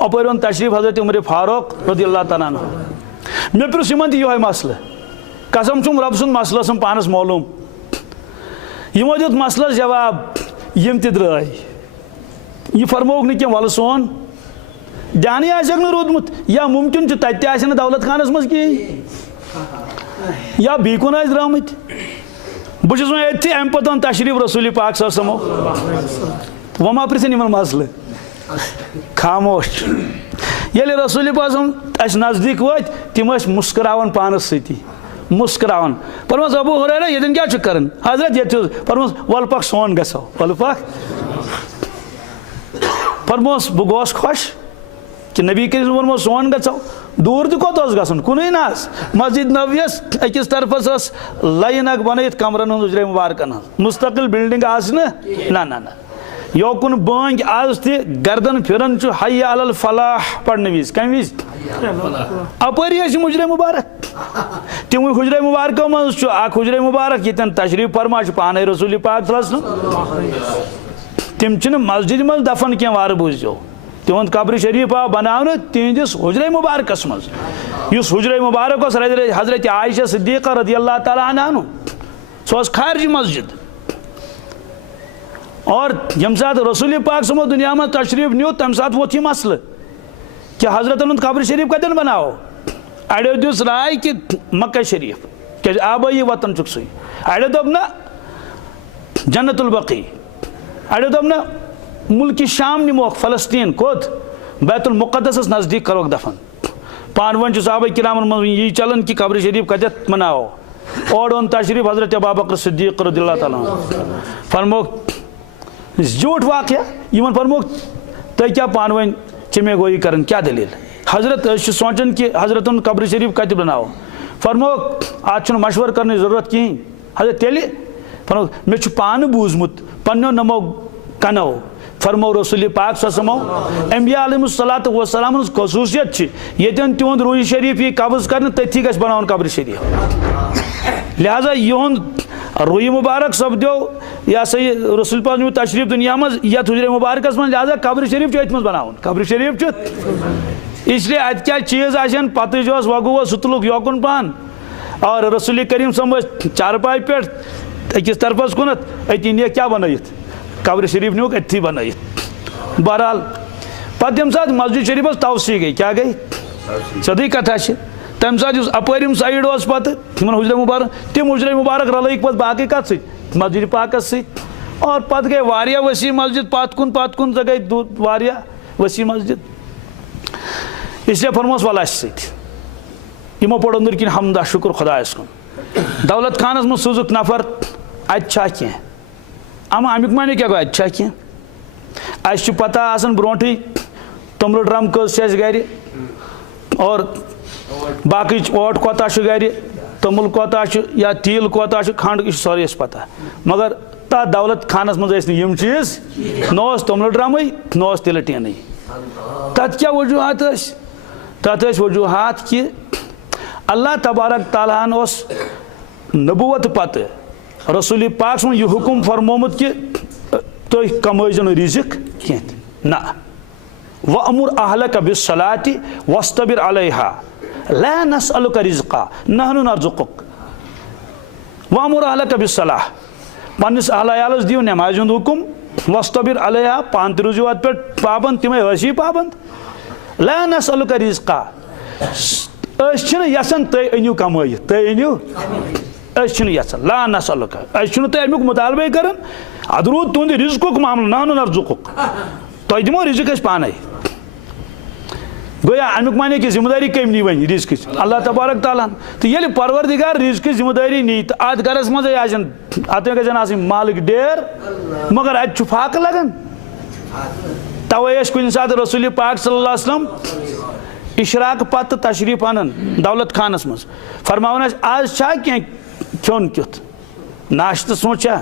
अपर वन तशरीफ हजरत उमर फारूक रज़ियल्लाहु ताला अन्हु मे पृछ यमन यो मसल कसम सुम रब सुन मसल पानस मालूम यमो दुत मसलस जवाब यम द्राय यह फरमोक न कह वल सोन जानी आसक न रोदमुत या मुमकिन तत दौलत खानस मज कहें या बी कुन द्रामत बस वन अम पे तशरीफ रसूल पाक समो वह मा पृछन इन मसल खामोश ये रसूल पाक नज़दीक वत तम मुस्कुरावन पानस सती मुस्कुरावन परमस अबू हुरैरा ये क्या कर हजरत ये परमस वल पक सोन गो वल पक परमस बह गोस खुश कि नबी करीम वोनमो सोन गो दूर तोत गन कुन ना मस्जिद नबवियस अकिस तरफस लाइन बन कमरन उजरे मुबारकन मुस्तकिल बिल्डिंग ना ना ना योकुन बांग आज ति गर्दन फिरन हय अलल फलाह पढ़ने विज कम विज अपरी हुजरे मुबारक तम हुजरे मुबारक मज हुजरे मुबारक ये तशरीफ फरमा पान रसूल पाक तम मस्जिद मज दफन क्या वार बूझो तिहद कब्र शरीफ आ बनाने तिहदिस हुजरे मुबारकस मज हुजरे मुबारक हजरत आयशा सिद्दीक़ा रज़ियल्लाहु ताला अन्हा सो खारिज मस्जिद और यम सात रसूल पाक समो दुनिया में तशरीफ न्यू तम सात वो थी मसल कि हजरत कब्र शरीफ कतन बनाओ अड़ो दिस राय कि मक्का शरीफ क्या आबाई वतन चुक सही अड़ो दोप ना जन्नतुल बकी अड़ो दोप ना मुल्क शाम निमोक फलस्तीन कोत बैतुल मुक़द्दस नज़दीक करोक दफन पान वन साहब किरामन मन यी चलन कि कब्र शरीफ कत मनाओ और ओन तशरीफ हजरत अबू बकर सिद्दीक़ रज़ियल्लाहु ताला फरमोक झूठ वाक़या यमन फरमोक तुम क्या पान वन चमे गोई कर क्या दलील हजरत सोचन कि हजरत कब्र शरीफ कत बनाओ फरमोक आज मशवर करने जरूरत कहीं हजरत तेल फरमोक मे पान बूजमुत पन्नो नमो कनो फरमो रसूल पाक ससमो अम्बिया अलैहिस्सलातु वस्सलाम खसूसियत यन तिहद रूह शरीफ यी कब्ज कर तथी गस बनावन कब्र शरीफ लिहाजा युंद रूह मुबारक सपदो यह सा यह रसूल पाक न्यू तशरीफ दुनिया मज ये हुजरे मुबारकस मज लिहाजा कब्र शरीफ अत बनावन कब्र शरीफ इसलिए अत क्या चीज़ आन पत वगु सह तुलुक योकुन पान और रसूल करीम सम चारपाई पे अकिस तरफस कुनत अति ने क्या बनत कब्र शरीफ न्यूक अथी बन बहरहाल पे यम सात मस्जिद शरीफ तवसी गई क्या गई सदी कथा तम सात अपरिम साइड पे हुजरे मुबारक तम हुजरे मुबारक रल पे बाकी कत मस्जिद पाकस और पे गई वारिया वसी मस्जिद पत कुन गई वारिया वसी मस्जिद इसलिए फरमोस वल सो पो अंदर किन हमदा शुक्र खुदायस कुन दौलत खानस मज सूजुक नफर अच्छा कह अमा अमुक माने क्या गो अच्छा कह अस पता आसन ब्रोटी तोमल ड्रम कस गर और बाकी ओट कोता गर तोमल कोता या तील कोता खंड सारे पता मगर तथ दौलत खानस मज यम चीज न तोमल ड्रम न तिल टीन तथ क्या वजूहत तथ वजूहत कि अल्लाह तबारक ताला नबूवत पत रसूल पाक यह हुकुम फरमोमुत कि तुम कमैजो रिजिक कह ना वअमुर अहलक बिस्सलाति वस्तबिर अलैहा ला नसअलुका रिज़्क़ा नहनु नरज़ुक़ुक वअमुर अहलक बिस्सलाह पन्निस अहल दियो नमाज हुंद हुकुम वस्तबिर अलैहा पान त रुजु अत पे पाबंद तिमे हसी पाबंद ला नसअलुका रिज़्क़ा यसन तुम अनियो कमाई तुम अनियो यसान ला नसअलुका तुम अमुक मुतालबे कर अद रूद तुंद रिज़्क़ुक मामला नहनु नरज़ुक़ुक तुम दिमो रिज़्क़ पाने गोया अमुक माने कि जिम्मेदारी कम नी वन रिज़्क़ अल्लाह तबारक ताला तो ये परवरदिगार रिज़्क़ जिम्मेदारी नी तो अत गरस मज अत गन मालिक डेर मगर अत फाक लगन तवे कुन सात रसूल पाक सल्लल्लाहु अलैहि वसल्लम इशराक पत तशरीफ अनन दौलत खानस मज फरमावन आज क्या खोन क्युत नाश्त सोचा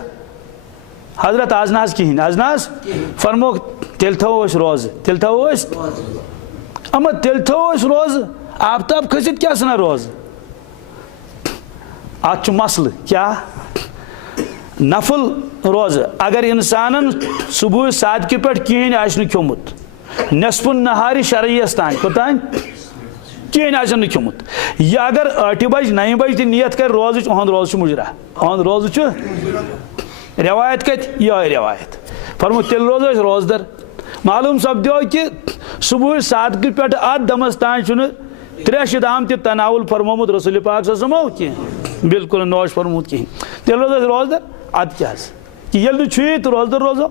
हजरत आज ना कहें आज ना फरमो तेल थो रोज तेल थो अमा तेल थो रोज आफ्ताब खसित क्या सना रोज अत मसल क्या नफल रोज अगर इंसान सुबह सादक पे कहें खोमुत नस्फुन नहारी शरयस तान कोतान कहें खोमुत यह अगर 8 बज 9 बज नियत कर रोज अहद रोज मुजरा अहद रोज रिवायत कत यह रिवायत फरमो तेल रोज रोजदर मालूम सपदो कि सुबह सादक पे अत दमस तान 3 शिदाम तनावुल फरमोमुत रसूल पाक समो कह बिल्कुल नोश फरमोत कहें तेल रोज रोजदर अत क्या कि ये तो रोजदर रोजो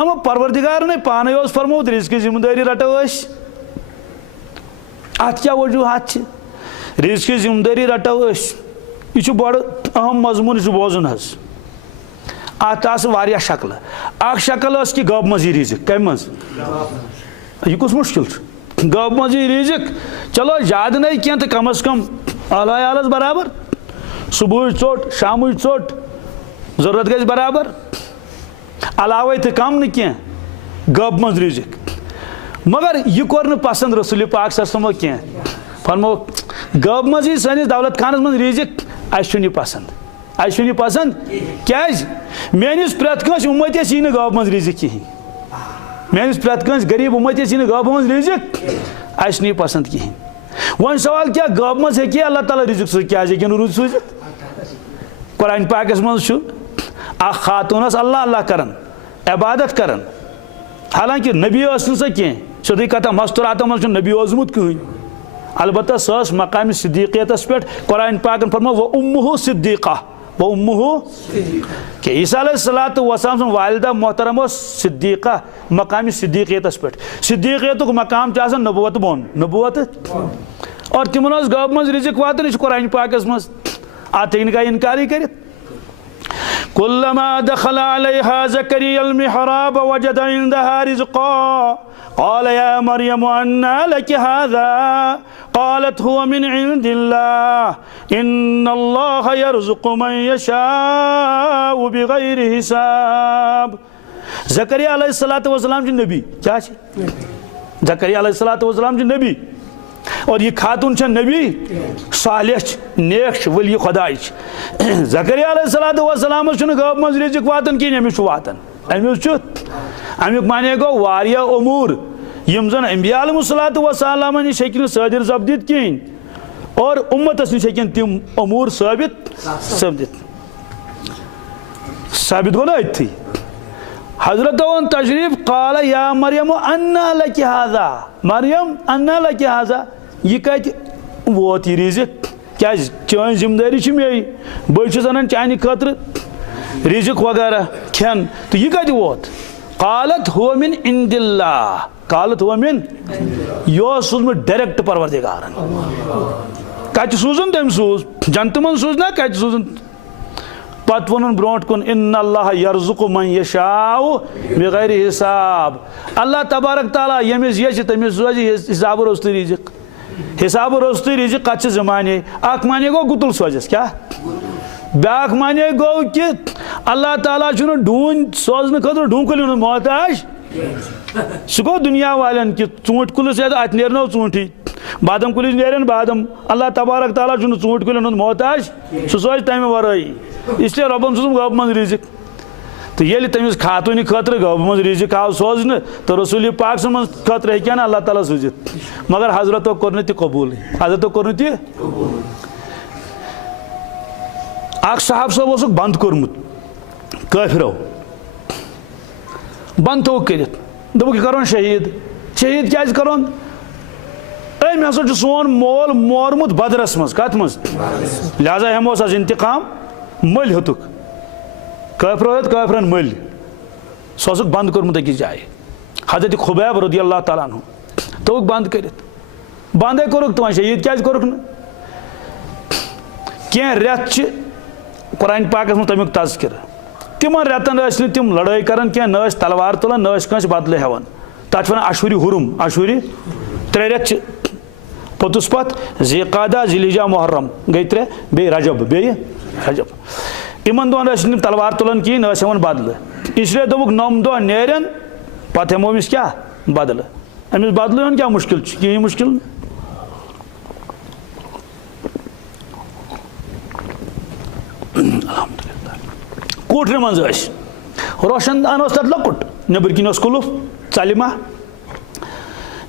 अमा परवरदिगार ने पाने फरमोत रिज़्क़ की जिम्मेदारी रटो अत क्या वजूहत रिज़्क़ की जिम्मेदारी रटो यह बड़ अहम मजमून बोजन अत वारिया शक्ल अख शक्ल कि गब मजी रिज़्क़ कम यह कुछ मुश्किल गब मजी रिज़्क़ चलो ज्यादा नहीं क्या तो कम अज़ कम आलस बराबर सुबह चोट शाम चोट जरूरत गज बराबर अलावे तो कम न क्या गब मज रिज़्क़ मगर यह कोर न पसंद रसूल पाक सल्लल्लाहु अलैहि वसल्लम क्या फरमो गब मज सैनिस दौलत खानस मज रिज़्क़ अह पसंद अह पसंद क्या मेनिस प्रत कंस उम्मतिस यी गब मज रिज़्क़ कहीं मेनिस प्रत कंस गरीब उम्मतिस यी गब मज रिज़्क़ अह पसंद कहीं वन सवाल क्या गब मज हे अल्लाह ताला रिज़्क़ सूज क्या रूज सूजित कुरान पाकस मज खातूनस अल्लाह अल्लाह करन इबादत करन हालांकि नबी सह कह सोदी कथा मस्तुरात मज नबी ओसमुत कहीं अलबत्ता सह मकाम सिद्दीक़ियतस पे कुरान पाकन फरमा व उम्मुहु सिद्दीक़ा व उम्मुहु कि ईसा अलैहिस्सलातु वस्सलाम वालिदा मोहतरम सिद्दीक़ा मकाम सिद्दीक़ियतस पे सिद्दीक़ियतुक मकाम नबुवत बोन नबुवत और तिमन गब मज रिज़्क़ वातन कुरान पाकस मज अत इनकारी कर कुल्लमा दखल अलैहा ज़करिय्याल मिहराब वजद इंदहा रिज़्क़ा क़ाल या मरियम अन्ना लकी हाज़ा क़ालत हुवा मिन इंदिल्लाह इन्नल्लाह यर्ज़ुक़ु मन यशाअ बिग़ैरि हिसाब ज़करिया अलैहिस्सलातु वस्सलाम नबी क्या ज़करिया अलैहिस्सलातु वस्सलाम नबी और ये खातून नबी सालिह नेक वली खुदा ज़करिया अलैहिस्सलातु वस्सलाम गब मज रिज़्क़ वातन कहीं अमिस वातन अमुक माने गो वारिया उमूर यम जन अंबिया अलैहिस्सलातु वस्सलाम निश हेकिन सादिर सपदित कहीं और उम्मतस निश हेकिन तिम उमूर साबित गो ना अथी हजरत तशरीफ काला या मरियम अन्ना लकी हाज़ा मरियम अन्ना लकी हाज़ा यह कत वोत यह रिज़्क़ क्या चान जिम्मेदारी मे बस अनान चान खतर रिज़्क़ वगैरह खेन तो यह कत वोत क़ालत हुवा मिन इंदिल्लाह क़ालत हुवा मिन यह सूजमुत डायरेक्ट परवरदिगारन कत सूजन तम सूज जनत मन सूज ना कत सूजन पत वन ब्रोट कुन इन्नल्लाह यर्ज़ुक़ु मन यशाअ बिग़ैरि हिसाब अल्लाह तबारक तआला यमिस यश तमिस सोज हिसाब रोस्तु रिज़्क़ हिसाब रोस्तु रिज़्क़ कत जमाने अख माने गो गुतुल सोजस क्या ब्याक माने गो कि अल्लाह ताला छुन ढून सोजन खतर ढूंकुल मोहताज सह गो दुनिया वालन कि चूंट कुलिस अत नेरनो चूंटी बादम कुलिस नेरन बादम अल्लाह तबारक तआला छुन चूंट कुलिन मोहताज सह सोज तमे वराई इसलिए रबन सोजम गब मज रिज़्क़ तो ये तमिस खातून खतर गब मज रिज़्क़ आव सोजन तो रसूल पाक मज खतर हे अल्लाह ताला सूजित मगर हजरतो कोर न कबूल हजरतो कोर न अख साहब सब ओसुक बंद कोरमुत काफिरो बंद थोक कर दोक करोन शहीद शहीद क्या करोन अम हसा सोन मोल मोरमुत बदरस मज कत मज लिहाजा हेमोस आज इंतकाम मल हेतुक काफिरो हेत काफिरन मल सह बंद कोरमुत अकिस जाए हजरत खुबैब रज़ियल्लाहु ताला अन्हु तोक बंद कर बंदे कोरुक तो शहीद क्या कोरुक न कह रेत कुरान पाकस मज तमिक तज़किर तिमन रेतन तिम लड़ाई करान क्या न तलवार तुलान न कंस बदले हेवान तथ वन अशूरी हुरुम अशूरी 3 रेत पोतुस पत ज़िक़ादा ज़िलहिज्जा मुहर्रम गई 3 बे रजब बे रजब इमन दोन तलवार तुलान कहीं न हेवान बदले इसलिए दोक नम दो नेरन पत हेमो अमिस क्या बदल अमिस बदल क्या मुश्किल कहीं मुश्किल कूटर मज रोशनदान तथ लकुट नबर किन कुलुफ चलिमा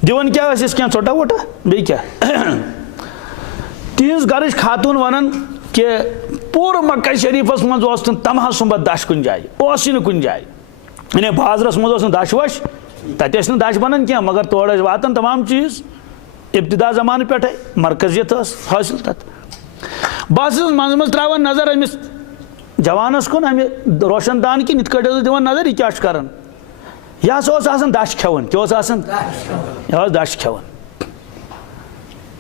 दिवन क्या क्या चोटा वोटा बे क्या तिज घर खातून वन कि पूर मक्का शरीफस मज तमहा सुबह दश कुन जाए कुन जाए यानी बाजरस मज दश वश तत दश बनन क्या मगर तोड़ वातन तमाम चीज़ इब्तिदा जमान पे मरकजियत हासिल तथ बस मज मज त्रावान नजर अमिस जवानस कुन अमे रोशनदान कि इत दिवान नजर यह क्या कर यह दश खेवन क्या यह दश खेवन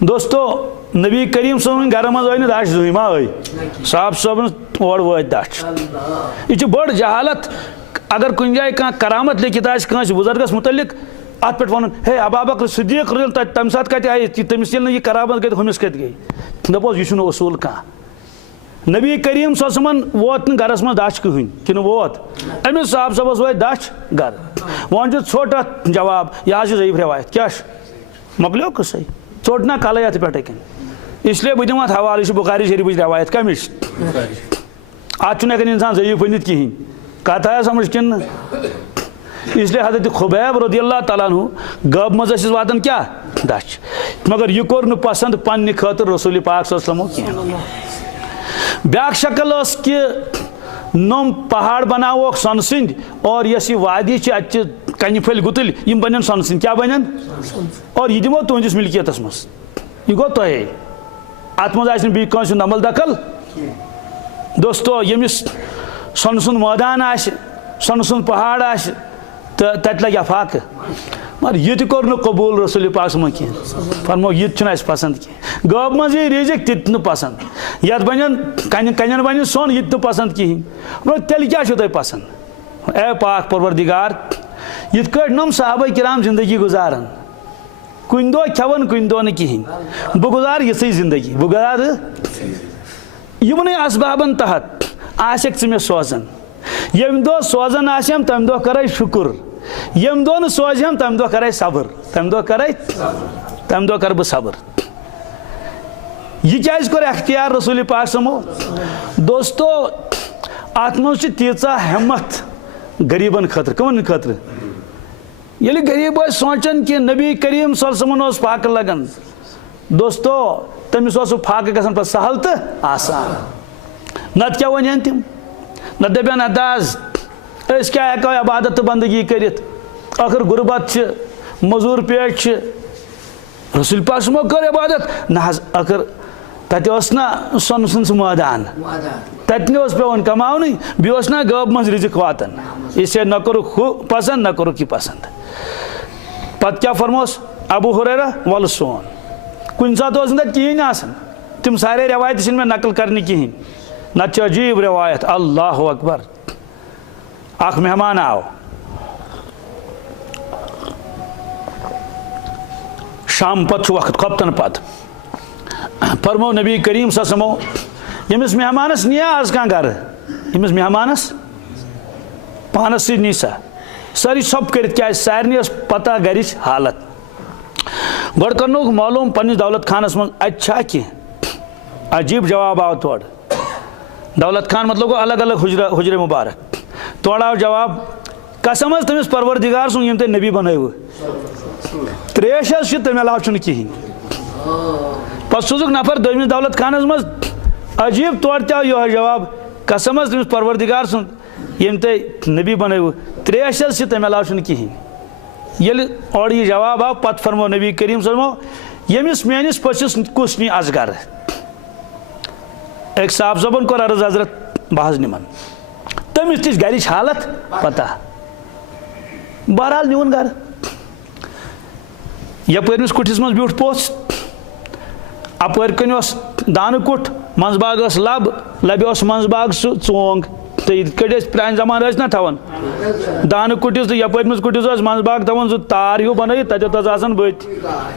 दोस्तों नबी करीम सोन घर मज आई दश दुई मा आई साहब सोबन और वो दश यह बड़ जहालत अगर कुछ जाए कह करामत लिखित आस बुजुर्गस मुतलिक अत पे वन हे अबू बकर सिद्दीक तम सात कत आई तमिस यह करामत गई हमिस कत गई दपोस यह असूल कह नबी करीम ससमन वोत गरस मज दश कहें कि वोत अमिस साहब सबस वो दश गर वन छोट अत जवाब यह ज़ईफ रवायत क्या मकलो कस छोट ना कल अत पे इसलिए बह दिम हवाले बुखारी शरीफ रवायत कमिश अत इंसान ज़ईफ बनित कहें कत आया समझ कि इसलिए हजरत खुबैब रज़ियल्लाहु तआला अन्हु गब मज वातान क्या दश मगर यह कोर पसंद पन्ने खतर रसूल पाक सल्लल्लाहु अलैहि वसल्लम कह ब्याक शक्ल कि नम पहाड़ बनावोक सन सिंद और यस वादी अत कन फल गुतल यम बन सन सिंद क्या बन और यह दिमो तुहस मिल्कियत मज यह गो तुहे अत मज बीस अमल दखल दोस्तों यमिस सन सुन मैदान सन सुन पहाड़ तत लगे फाक मगर यह कोर कबूल रसूल पाक कह फरमो यह पसंद कह गब मज रिजिक ति पसंद ये बन कन बन सोन यह पसंद कहें तेल क्या तुम पसंद ए पाक परवरदिगार यिथ कट नम सहाबा किराम जिंदगी गुजारान कुन दो खेवन कुन दो कहें बह गुजार यी जिंदगी बह गुजार यमन असबाबन तहत आसक मे सोजन यम दो सोजन आसम तम दो कर शुक्र यम दो न सोजम तम दो कर सब्र तम दो कर बह सब्र यह क्या कोर अख्तियार रसूल पाक समो दोस्तों अत मज तीचा हिम्मत गरीबन खतर कमन खतर ये गरीब सोचान कि नबी करीम सल्लल्लाहु फाक लगन दोस्तों तमिस फाक गसान पे सहल तो आसान नत क्या वन तम न दपान अदाज क्या हेको इबादत तो बंदगी करित आखिर गुरबत मजूर पेट रसूल पाक समो कर इबादत न आखिर तत ना सन सुन मैदान तत पे कमावन बेस ना गब मज रिजिक वातान इससे न करो पसंद न करो कि पसंद पत क्या फरमोस अबू हुरैरा वल सोन कुन सात कहें आसान तम सारे रवायत में नकल करने कहें नत अजीब रवायत अल्लाह अकबर अख मेहमान आओ शाम पत वक्त खपतन पत फरमो नबी करीम ससमो यमिस मेहमानस निया आज कह गर यमिस मेहमानस पानस सी नी सा सारी सब कर क्या सारे पता गर हालत गो कर मालूम पन्निस दौलत खानस मज अच्छा कह अजीब जवाब आव तोड़ दौलत खान मतलब अलग अलग हुजरे मुबारक तोड़ आव जवाब कसम तमिस परवरदिगार सुन यम ते नबी बनव त्रेश तमे अलाव कहें पे सोजुक नफर दमिस दौलत खानस मज अजीब तौर तव यह जवाब कसम तमिस परवरदिगार सुन यम ते नबी बनव त्रेश तमे अलाव कहें ये और यह जवाब आव पत फरमो नबी करीम सल्लल्लाहु अलैहि वसल्लम यमिस मेनिस पचिस कुस नी आज गर एक साहब सबन कोर अर्ज हजरत बहज निमन तमिस तिस गर हालत पता बहरहाल निवन गर यपरमिस कुठिस मज ब्यूठ पोस अपर कन दान कुठ मंजबाग लब लबे मंजबाग सह चोंग तो ये प्रान जमान ना थवान दान कुटिस तो यपरमिस कुटिस मंजबाग थवान सह तार हूँ बन तथन बत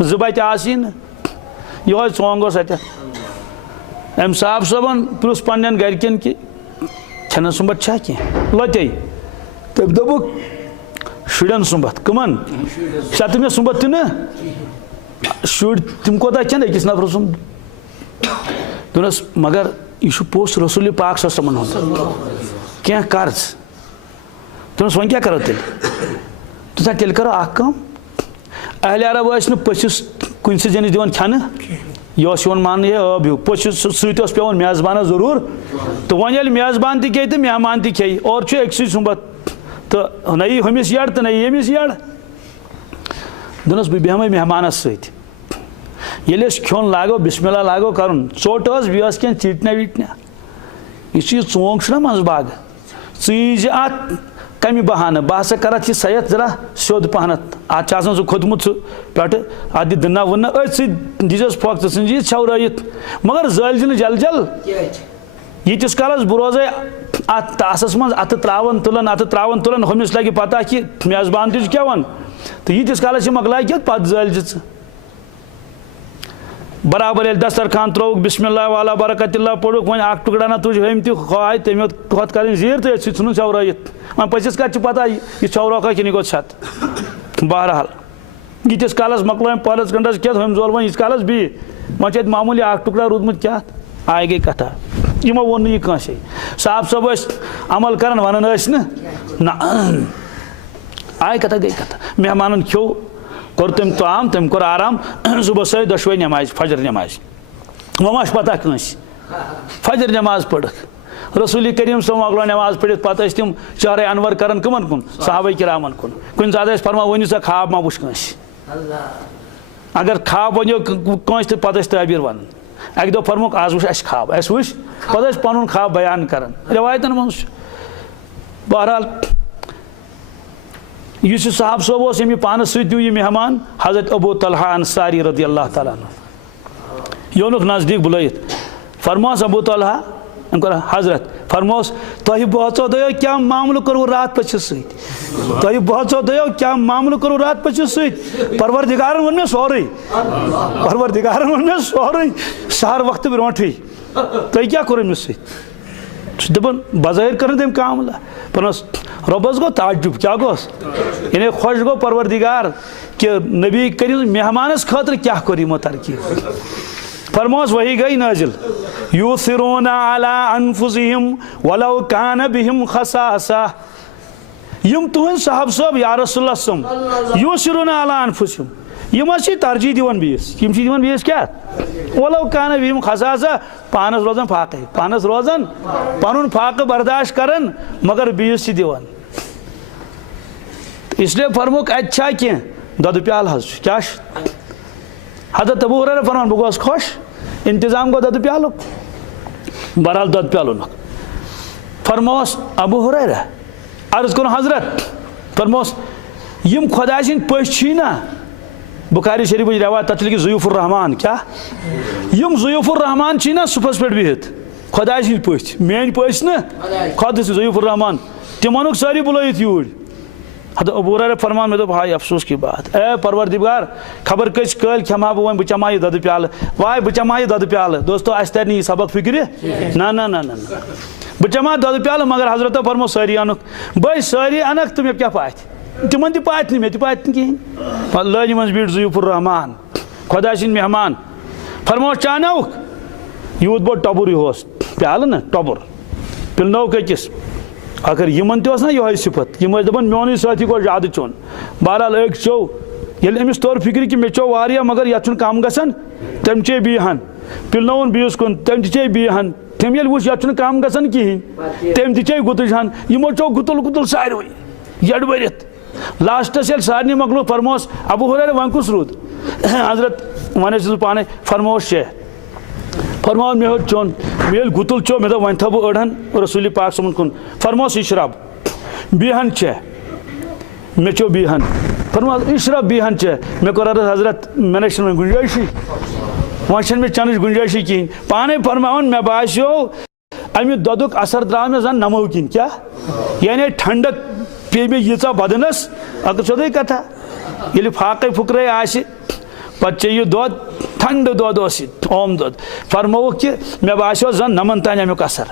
जत आसन यह चोंग अत अम साहब सबन पुरुष पन्न गरकन कि छन सुबत कह लते तम दोपुक शुरन सुबत कमन शतमे सुबत न शुर तम कोता चन अकिस नफर सुम दोनस मगर यह पोस्ट रसूल पाक सल्लल्लाहु अलैहि वसल्लम क्या कर्ज दोनस वन क्या करो तेल तेल करो कम अहल अरब पचिस कुन जन दिवान खान यह मान अब हूँ पचिस सत पे मेज़बान जरूर तो वन ये मेज़बान खे तो मेहमान खे और अक्स सुबत तो नई हमिस यड़ तो नई यमिस यड़ दोनस बह बेहमे मेहमानस सत ये खोन लागो बिस्मिल्लाह लागो कर चोट बह कह चिटना विटना यह चोंग मंजबाग चीज अत कमी बहाना बह हसा कर सैत जरा सोद पहनत अत सह खोतमुत पे अत दिना वुना अथ दीजस फोक सी छवरत मगर जल दिन जल जल यीतिस कालस बह रोजे अत तासस मज अत त्रावन तुलन हमिस लगे पता कि मेजबान तुझ क्या वन तो यीतिस कालस मकलाय कि पत जल बराबर ये दस्तरखान त्रोक बिस्मिल्लाह वाला बरकतिल्लाह पढ़ुक वन अख टुकड़ा ना तुझ हम तह तमें कत कर जीर तो सन छवरत वन पसिस कत पता यह छवरोका कि गो छत बहरहाल यीतिस कालस मकल पालस गंडस क्या हम जोल वन यीस कालस बी वन मामूली अख टुकड़ा रूदमुत क्या आय गई कथा यमो वो यह कंसे साहब सब अमल कर वन ना आय कथा गई कथा मेहमान खो कोर तम ताम तम कोर आराम सुबह से दशवे नमाज फजर नमाज वह पता कंस फजर नमाज पढ़ रसूल करीम सम अगलो नमाज पढ़ पत तम चारे अनवर कर कमन कुन साहबा किरामन कुन कुन सात फरमा वन सा खाब मा वुच कंस अगर खाब वो कंस तो पत ताबीर वन अक दो फरमुक आज वुच अस खाब अस वुच पत पन खाब बयान कर रिवायतन मज बहरहाल इस साहब सोब अमी पान सू यह मेहमान हजरत अबू तलहा अंसारी रदी अल्लाह ताला योनुक नज़दीक बुलायत फरमोस अबू तलहा हजरत फरमोस तुह बहचो दो क्या मामल करो रात पचिस तुह बहचो दो क्या मामल करो रात पचिस परवरदिगारन वन मे सोरे परवरदिगारन वन मे सोरे सहर वक्त ब्रोठी तुह क्या करो अमिस दपन बज़ाहिर कर तम कामला पनस रबस गो ताजुब क्या गोस यानी खुश गो परवरदिगार कि नबी करीम मेहमानस खतर क्या कर यमो तरकीब फरमोस वही गई नाजिल यूसिरूना अला अनफुसिहिम वलौ कान बिहिम खसासा यम तुहन साहब सब या रसूलुल्लाह सम यूसिरूना अला अनफुसिहिम यम तरजीह दिवन बीस यम दिवन बीस क्या वलौ कान बिहिम खसासा पानस रोजन फाक पानस रोजन पनुन फाक बर्दाश्त करन मगर बीस दिवन इसलिए फरमुक अच्छा कह दद प्याल क्या हजरत अबू हुरैरा फरमान बह गोस खुश इंतजाम गो दद प्यालुक बहरहाल दद प्यालुन फरमोस अबू हुरैरा अर्ज कर हजरत फरमोस यम खुदा सिंद पी ना बुखारी शरीफ रवायत तथ लिखि ज़ुयूफुर रहमान क्या यम ज़ुयूफुर रहमान ना सुफस पे बिहित खुदा सिंद पी मेन पस न खुद ज़ुयूफुर रहमान तिम सारी बुलायत यूर हद अबू हुरैरा फरमान मे दोप हाय अफसोस की बात ए परवरदिगार खबर कस कल खमा बह बह चमा यह दद प्याल वाय बह चमा यह दद प्याल दोस्तों अस तर यह सबक फिक्र ना ना ना ना बह चमा दद प्याल मगर हजरत फरमो सारी अनुक बह सारी अनक तो मे क्या पात तिमन पात मे पात कहें लाज मज बीट ज़ुयूफुर रहमान खुदा सिंद मेहमान फरमो चानौक यूत बोड़ टबुर यह प्याल ना टबुर पिलनौक अकिस अगर यमन ना यह सिफत यम दपान मोन साथी गो ज्यादा चोन बहरहाल एक चो ये अमिस तोर फिक्र कि मे चो वारिया मगर ये कम गसन तम चे बीहन पिलनौन बीस कुन तम चे बीहन तम ये वुच ये कम गसन कहें तम चे गुतुल यमो चो गुतुल गुतुल सारे यड़ वरित लास्टस ये सारे मकलू फरमोस अबू हुरैरा वन कुस रूद हजरत वन पाने फरमोस चे फरमाओ मे चोन मे गुतुल चो मे दो वन थो अड़न रसूल पाक समन कुन फरमोस इशरब बीहन चे मे चो बीहन फरमाओ इशरब बीहन चे मे कर हजरत मे गुंजाइशी वन मे चन गुंजाइशी कहें पाने फरमावन मे बास्यो अमि दुक असर द्राव मे जन नमो किन क्या यानी ठंडक पे मे यीचा बदनस अगर सोद कथा ये फाक फुक्रे आसि पे चेयु दोद ठंड दोद ओम दोद फरमो कि मे बास्यो जन नमन तान अमुक असर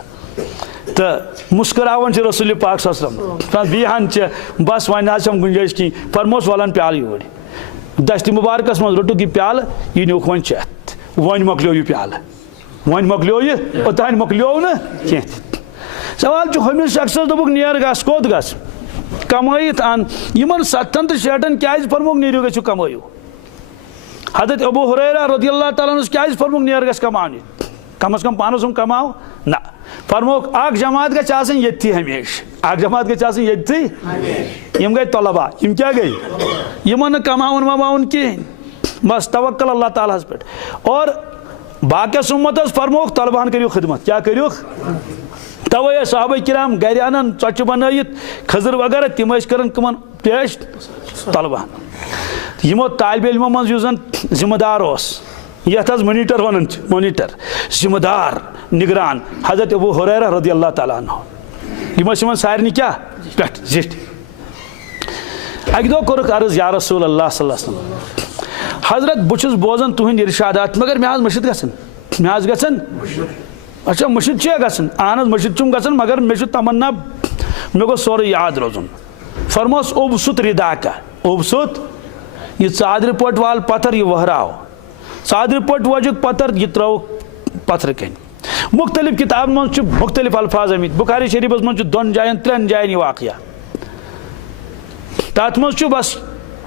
तो मुस्कुरावन रसूल पाक सल्लल्लाहु बीहन चे बस वन हम गुंजाइश कहें फरमोस वलन प्याल यूर दस्त मुबारकस मज रोटुक यह प्याल यह नुक वन चेत वन मकलो यह प्याल वन मकलो यह ओतान मकलो न कह सवाल हमिस शख्स दोपुक नेर गस कोत गस कमाइत अन इन 7 तो 6 क्या फरमुक नीरू गु कमायू हजरत अबू हुरैरा रज़ियल्लाहु ताला अन्हु क्या फरमुक नेर गस कमान कम अज कम पानस हम कमाओ ना फरमुक अख जमात गई ये हमेश अख जमात गई ये गई तलबा यम क्या गई इन कमावन वमावन कहें बस तवक्कल अल्लाह ताला पे और बाकी उम्मत फरमुक तलबान करियो खिदमत क्या करियो तवे साहबे किराम गर अनान चोच बनत खजर वगैरह तम कर पेश तलवान यमो तालब इल्मो मज जिम्मेदार यथ मोनीटर वन मोनीटर जिम्मेदार निगरान हजरत अबू हुरैरा रज़ियल्लाहु तआला अन्हु सारे क्या पे जिट अक दो कोर अर्ज या रसूल अल्लाह सल्लल्लाहु अलैहि वसल्लम हजरत बुछ बोजान तुहंद इरशादात मगर मे मशिद गसन मे गसन अच्छा मशिद गसन अहन मशिद गसन मगर मे तमन्ना मे गो सोर याद रोजन फरमोस उबसुत रिदा का उबसुत यह चादर पट वाल पत्थर यह वहराव चादर पट वजुक पत्थर यह त्रो पत्थर कन मुख्तलिफ किताब मज मुख्तलिफ अल्फाज आमित बुखारी शरीफस मज दोन जायन त्रेन जायन यह वाक़या तथ मज बस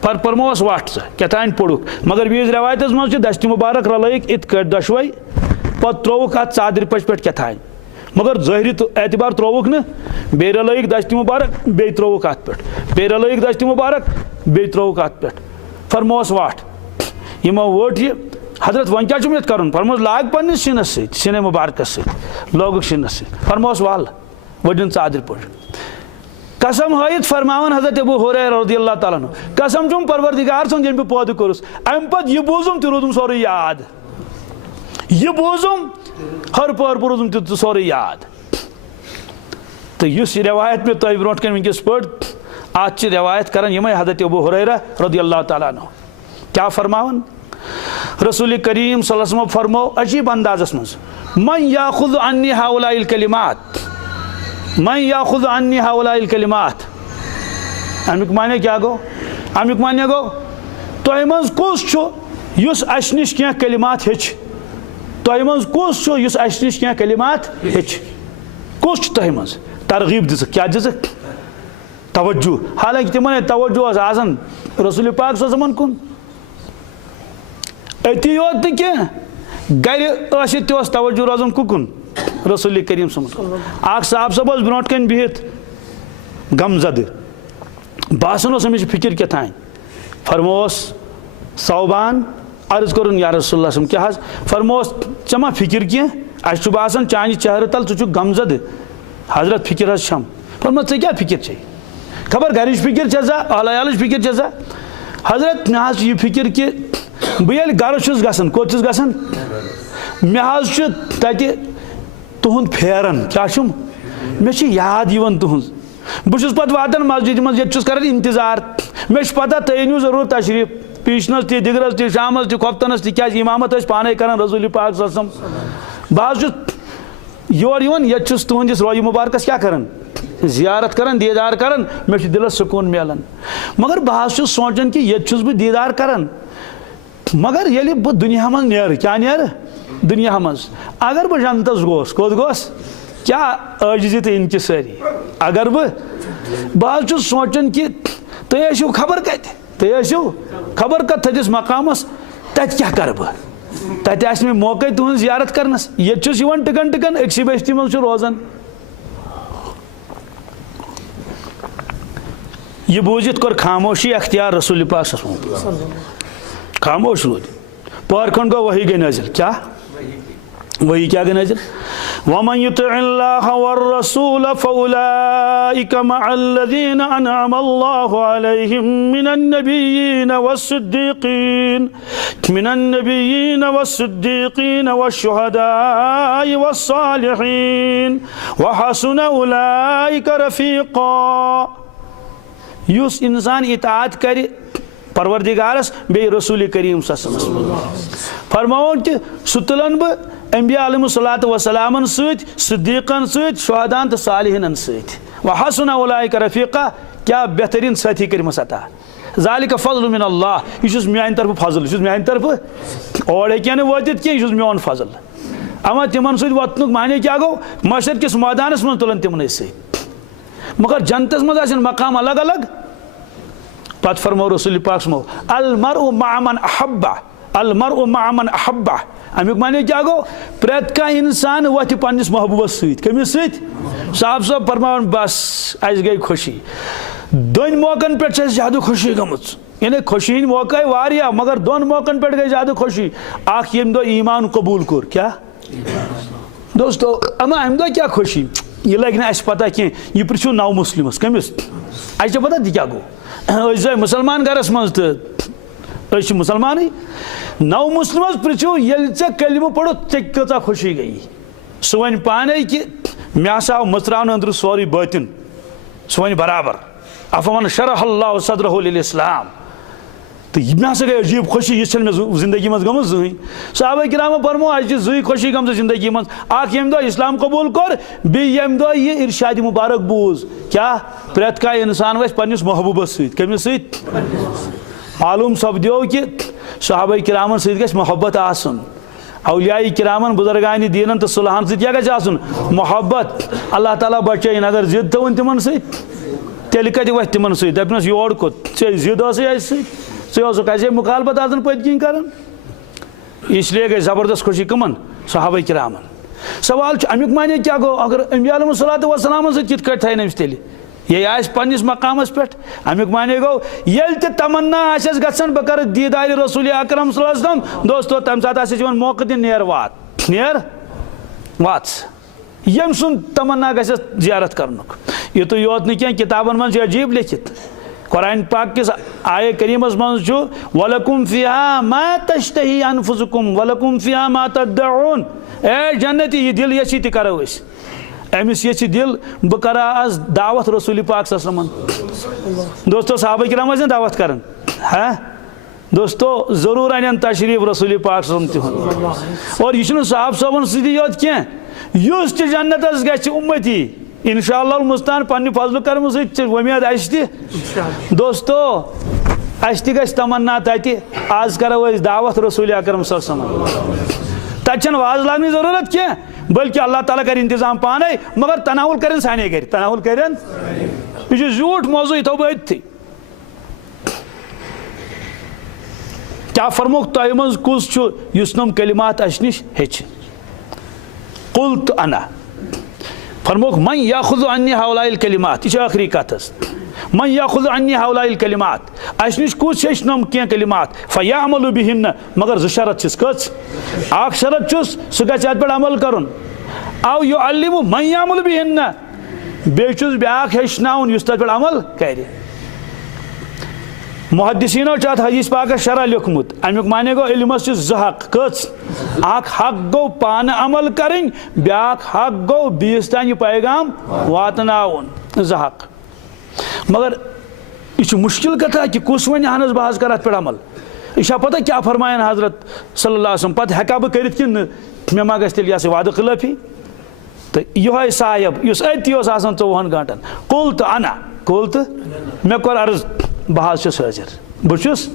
परमोस वट क्या तान पोड़ुक मगर वीज रवायत मज दस्त मुबारक रलैक इत कट दशवे पत त्रोवुक अत चादर पच पे क्या तान मगर ज़ाहिरी एतबार त्रोवुक न बे रलैक दस्त मुबारक बे त्रोवुक अत पे बे रलैक दस्त मुबारक बे त्रोवुक अत पे फरमोस वट यमो वोट यह हजरत वन क्या ये कर फरमोस लाग पे सिनस सिन मुबारक लोग सिनस फरमोस वाल वजन चादर पट कसम हयत फरमान हजरत अबू हुरैरा रज़ियल्लाहु तआला अन्हु कसम चुम परवरदिगार सुन जिन पे पौध कोरुस अम पत यह बोजुम तो रोदुम सोरे याद यह बोजुम हर पर रोदुम तो सोरे याद तो इस रवायत में तुम ब्रोट कन वनकस पट आज रवायत कर यमे हजरत अबू हुरैरा रज़ियल्लाहु तआला अन्हु क्या फरमान रसूल करीम सल्लल्लाहु अलैहि वसल्लम फरमो अजीब अंदाजस मज मन याखुज़ अन्नी हाउलाइल कलिमात मन याखुज़ अन्नी हाउलाइल कलिमात अमुक माने क्या गो अमुक माने गो तुह मज कुस युस अस निश क्या कलिमात हेच तुह मज कुस युस अस निश क्या कलिमात हेच कुस तुह मज तरगीब दिस क्या दिस तवज्जो हालांकि तिमन तवज्जो आसान रसूल पाक सल्लल्लाहु अलैहि वसल्लम कुन अति योत क्या गर तवज्जो रोजन कुकुन रसूल करीम साहब साहब ब्रोट कन बिहित गमजद बासन अमिस फिक्र क्या थान फरमोस सौबान अर्ज कर या रसूल क्या फरमोस मा फिक्र क्या अस बासान चान चेहरे तल चुक गमजद हजरत फिक्र छम फरमोस क्या फिक्र चे खबर घर फिक्र चा अहल फिक्र चा हजरत मे यह फिक्र कि बह गर गसन कोत गसन मे तुहद फेरन क्या मे याद तुहद बहुत पे वातान मस्जिद मज ये कर इंतजार मे पता तुम अनु जरूर तशरीफ पीछनस ती दिगरस ती शामस ती खोफ्तनस ती क्या इमामत पाने कर रसूल पाक बह योर ये तुहंदिस रोय मुबारकस क्या कर जियारत कर दीदार कर मे दिलस सुकून मिलान मगर बह सोचान कि ये बह दीदार कर मगर ये बह दुनिया मज नीर क्या नीर दुनिया मज अगर बह जन्नतस गोस कोत गोस क्या आजिजी तो इनकी सारी अगर बह सोचान कि तुम खबर कत तुम खबर कत थदिस मकामस तत क्या कर बह तत मे मौका तुहन जियारत करनस ये टिकन टिकन अक्सी बस्ती मज रोजान यह बूजित कर खामोशी अख्तियार रसूल पाक खामोश रोद पहर खंड गो वही गई नजर क्या वही क्या गई नजर वमन युतिअल्लाह वर्रसूल फउलाइका मअल्लज़ीना अनअम अल्लाहु अलैहिम मिनन नबिय्यीन वश्शुहदाइ वस्सालिहीन व हसुन उलाइका रफीक़ा युस इंसान इताअत कर परवरदिगारस बे रसूल करीम फरमावन कि सह तुलन बह अंबिया अलैहिस्सलातु वस्सलामन सिद्दीक़न शुहदान तो सालिहीन व हसुन उलाइका रफीक़ा क्या बेहतरीन साथी करमस अता ज़ालिका फ़ज़्लु मिन अल्लाह यह मेन तरफ फजल यह मेन तरफ और हेन वातित क्या यह मोन फजल अमा तिमन वतनुक माने क्या गो मशर किस मैदानस मज तुलन तिमन मगर जन्नतस मज मकाम अलग अलग पत फरमो रसूल पाक अलमरउ मअ मन अहब्बा अलमरउ मअ मन अहब्बा अमुक माने क्या गो प्रेत का इंसान वथ पन्निस महबूबस कमिस साहब साहब फरमान बस अस गई खुशी दोन मौकन पे ज्यादा खुशी गमच यानी खुशी हंद मौका वारिया मगर दोन मौकन पे गई ज्यादा खुशी अख यम दो ईमान कबूल कोर क्या दोस्तों अमा अम दो क्या खुशी यह लगे ना पता कह यह पृछो नव मुस्लिमस कमिस अस पता तह क्या गो जाए मुसलमान घरस मज तो मुसलमान नव मुस्लिमस पृछो ये कलम पढ़ो क्या खुशी गई सह वन पाने कि मे हसा आव मचरान अंदर सोरी बातिन सह वन बराबर अफमन शरह अल्लाह सदरहु लिल इस्लाम तो मे हसा गई अजीब खुशी यह मे जिंदगी मज गम जहन सहाबा किरामो फरमो आज जुई खुशी गम जिंदगी मज यम दो इस्लाम कबूल कर बम दो यह इरशाद मुबारक बूज क्या प्रेत का इंसान वस पन्निस महबूबस कमिस मालूम सपदो कि सहाबा किरामन सत मोहब्बत आसन औलिया किरामन बुजुर्गान दीनन तो सुलहन क्या गन मोहब्बत अल्लाह ताला बचाइन अगर जिद थवन तिमन तेल कत वह तिमन दपनस योर कोत जिद ऐसे मुखालबत आसन पत्किन कर इसलिए गई ज़बरदस्त खुशी कमन सहाबा किरामन सवाल अमुक माने क्या गो अगर अम्बिया अलैहिस्सलातु वस्सलाम सत कत थन तेल ये आस पन्निस मकामस पे अमुक माने गो ये तमन्ना आस गसन बह कर दीदार रसूल अकरम सल्लल्लाहु अलैहि वसल्लम दोस्तों तम सात मौका दिन नेर वात यम सुन तमन्ना गस जियारत करनुक यह तो योत न कह किताबन मज अजीब लिखित कुरान पाक किस आये करीमस मज वलकुम फिहा मा तश्तही अनफुसुकुम वलकुम फिहा मा तदउन ए जन्नती यह दिल यसी त करो अमिस ये दिल बह कर आज दावत रसूल पाक सल्लल्लाहु अलैहि वसल्लम दोस्तों सहाबा किराम दावत कर दोस्तों जरूर अन तशरीफ रसूल पाक सल्लल्लाहु और यह साहब सबन सत कह जन्नत गि उम्मती इंशाअल्लाह मुस्तान पन्ने फजल कर्म उम्मीद अस दोस्तों अस गि तमन्ना तति आज करो दावत रसूल अकरम सल्लल्लाहु अलैहि वसल्लम तत वाज लागन जरूरत क्या बल्कि अल्लाह ताला कर इंतजाम पाने मगर तनावुल कर साने घर तनावुल कर यह झूठ मौजू यह थो बह क्या फरमोक तह मज कुस नम कलिमात अस नश हेच कुल्त अना फरमोक मन याखुज़ु अन्नी हौलाइल कलिमात यह आखिरी कथ मन याखुज़ु अन्नी हौलाइल कलिमात अस नश कुस हेच नम कह कलिमात फयाअमलु बिहिन्न मगर ज शरत कच अख शरत सह गछ अत पे अमल कर आव युअल्लिमु मन याअमलु बिहिन्न बेचुस ब्याख हेचनाउन युस तत पे अमल कर मुहद्दिसीनो अत हदीस पाक शरह लिखमुत अमुक माने गो इल्मस ज हक कच अख हक गो पान अमल करें ब्याख हक गो बीस तान पैगाम वातनाउन ज हक मगर यह मुश्किल कथा कि कुस वन अहन बह कर अत पे अमल यह पता क्या फरमान हजरत सल्लल्लाहु अलैहि वसल्लम पत हेका बह कर मे मा गस तेल वाद खिलाफी तो यह साहिब इस अति 24 घंटन कुल तो अना कुल तो मे कोर अर्ज बह हाजिर बहुस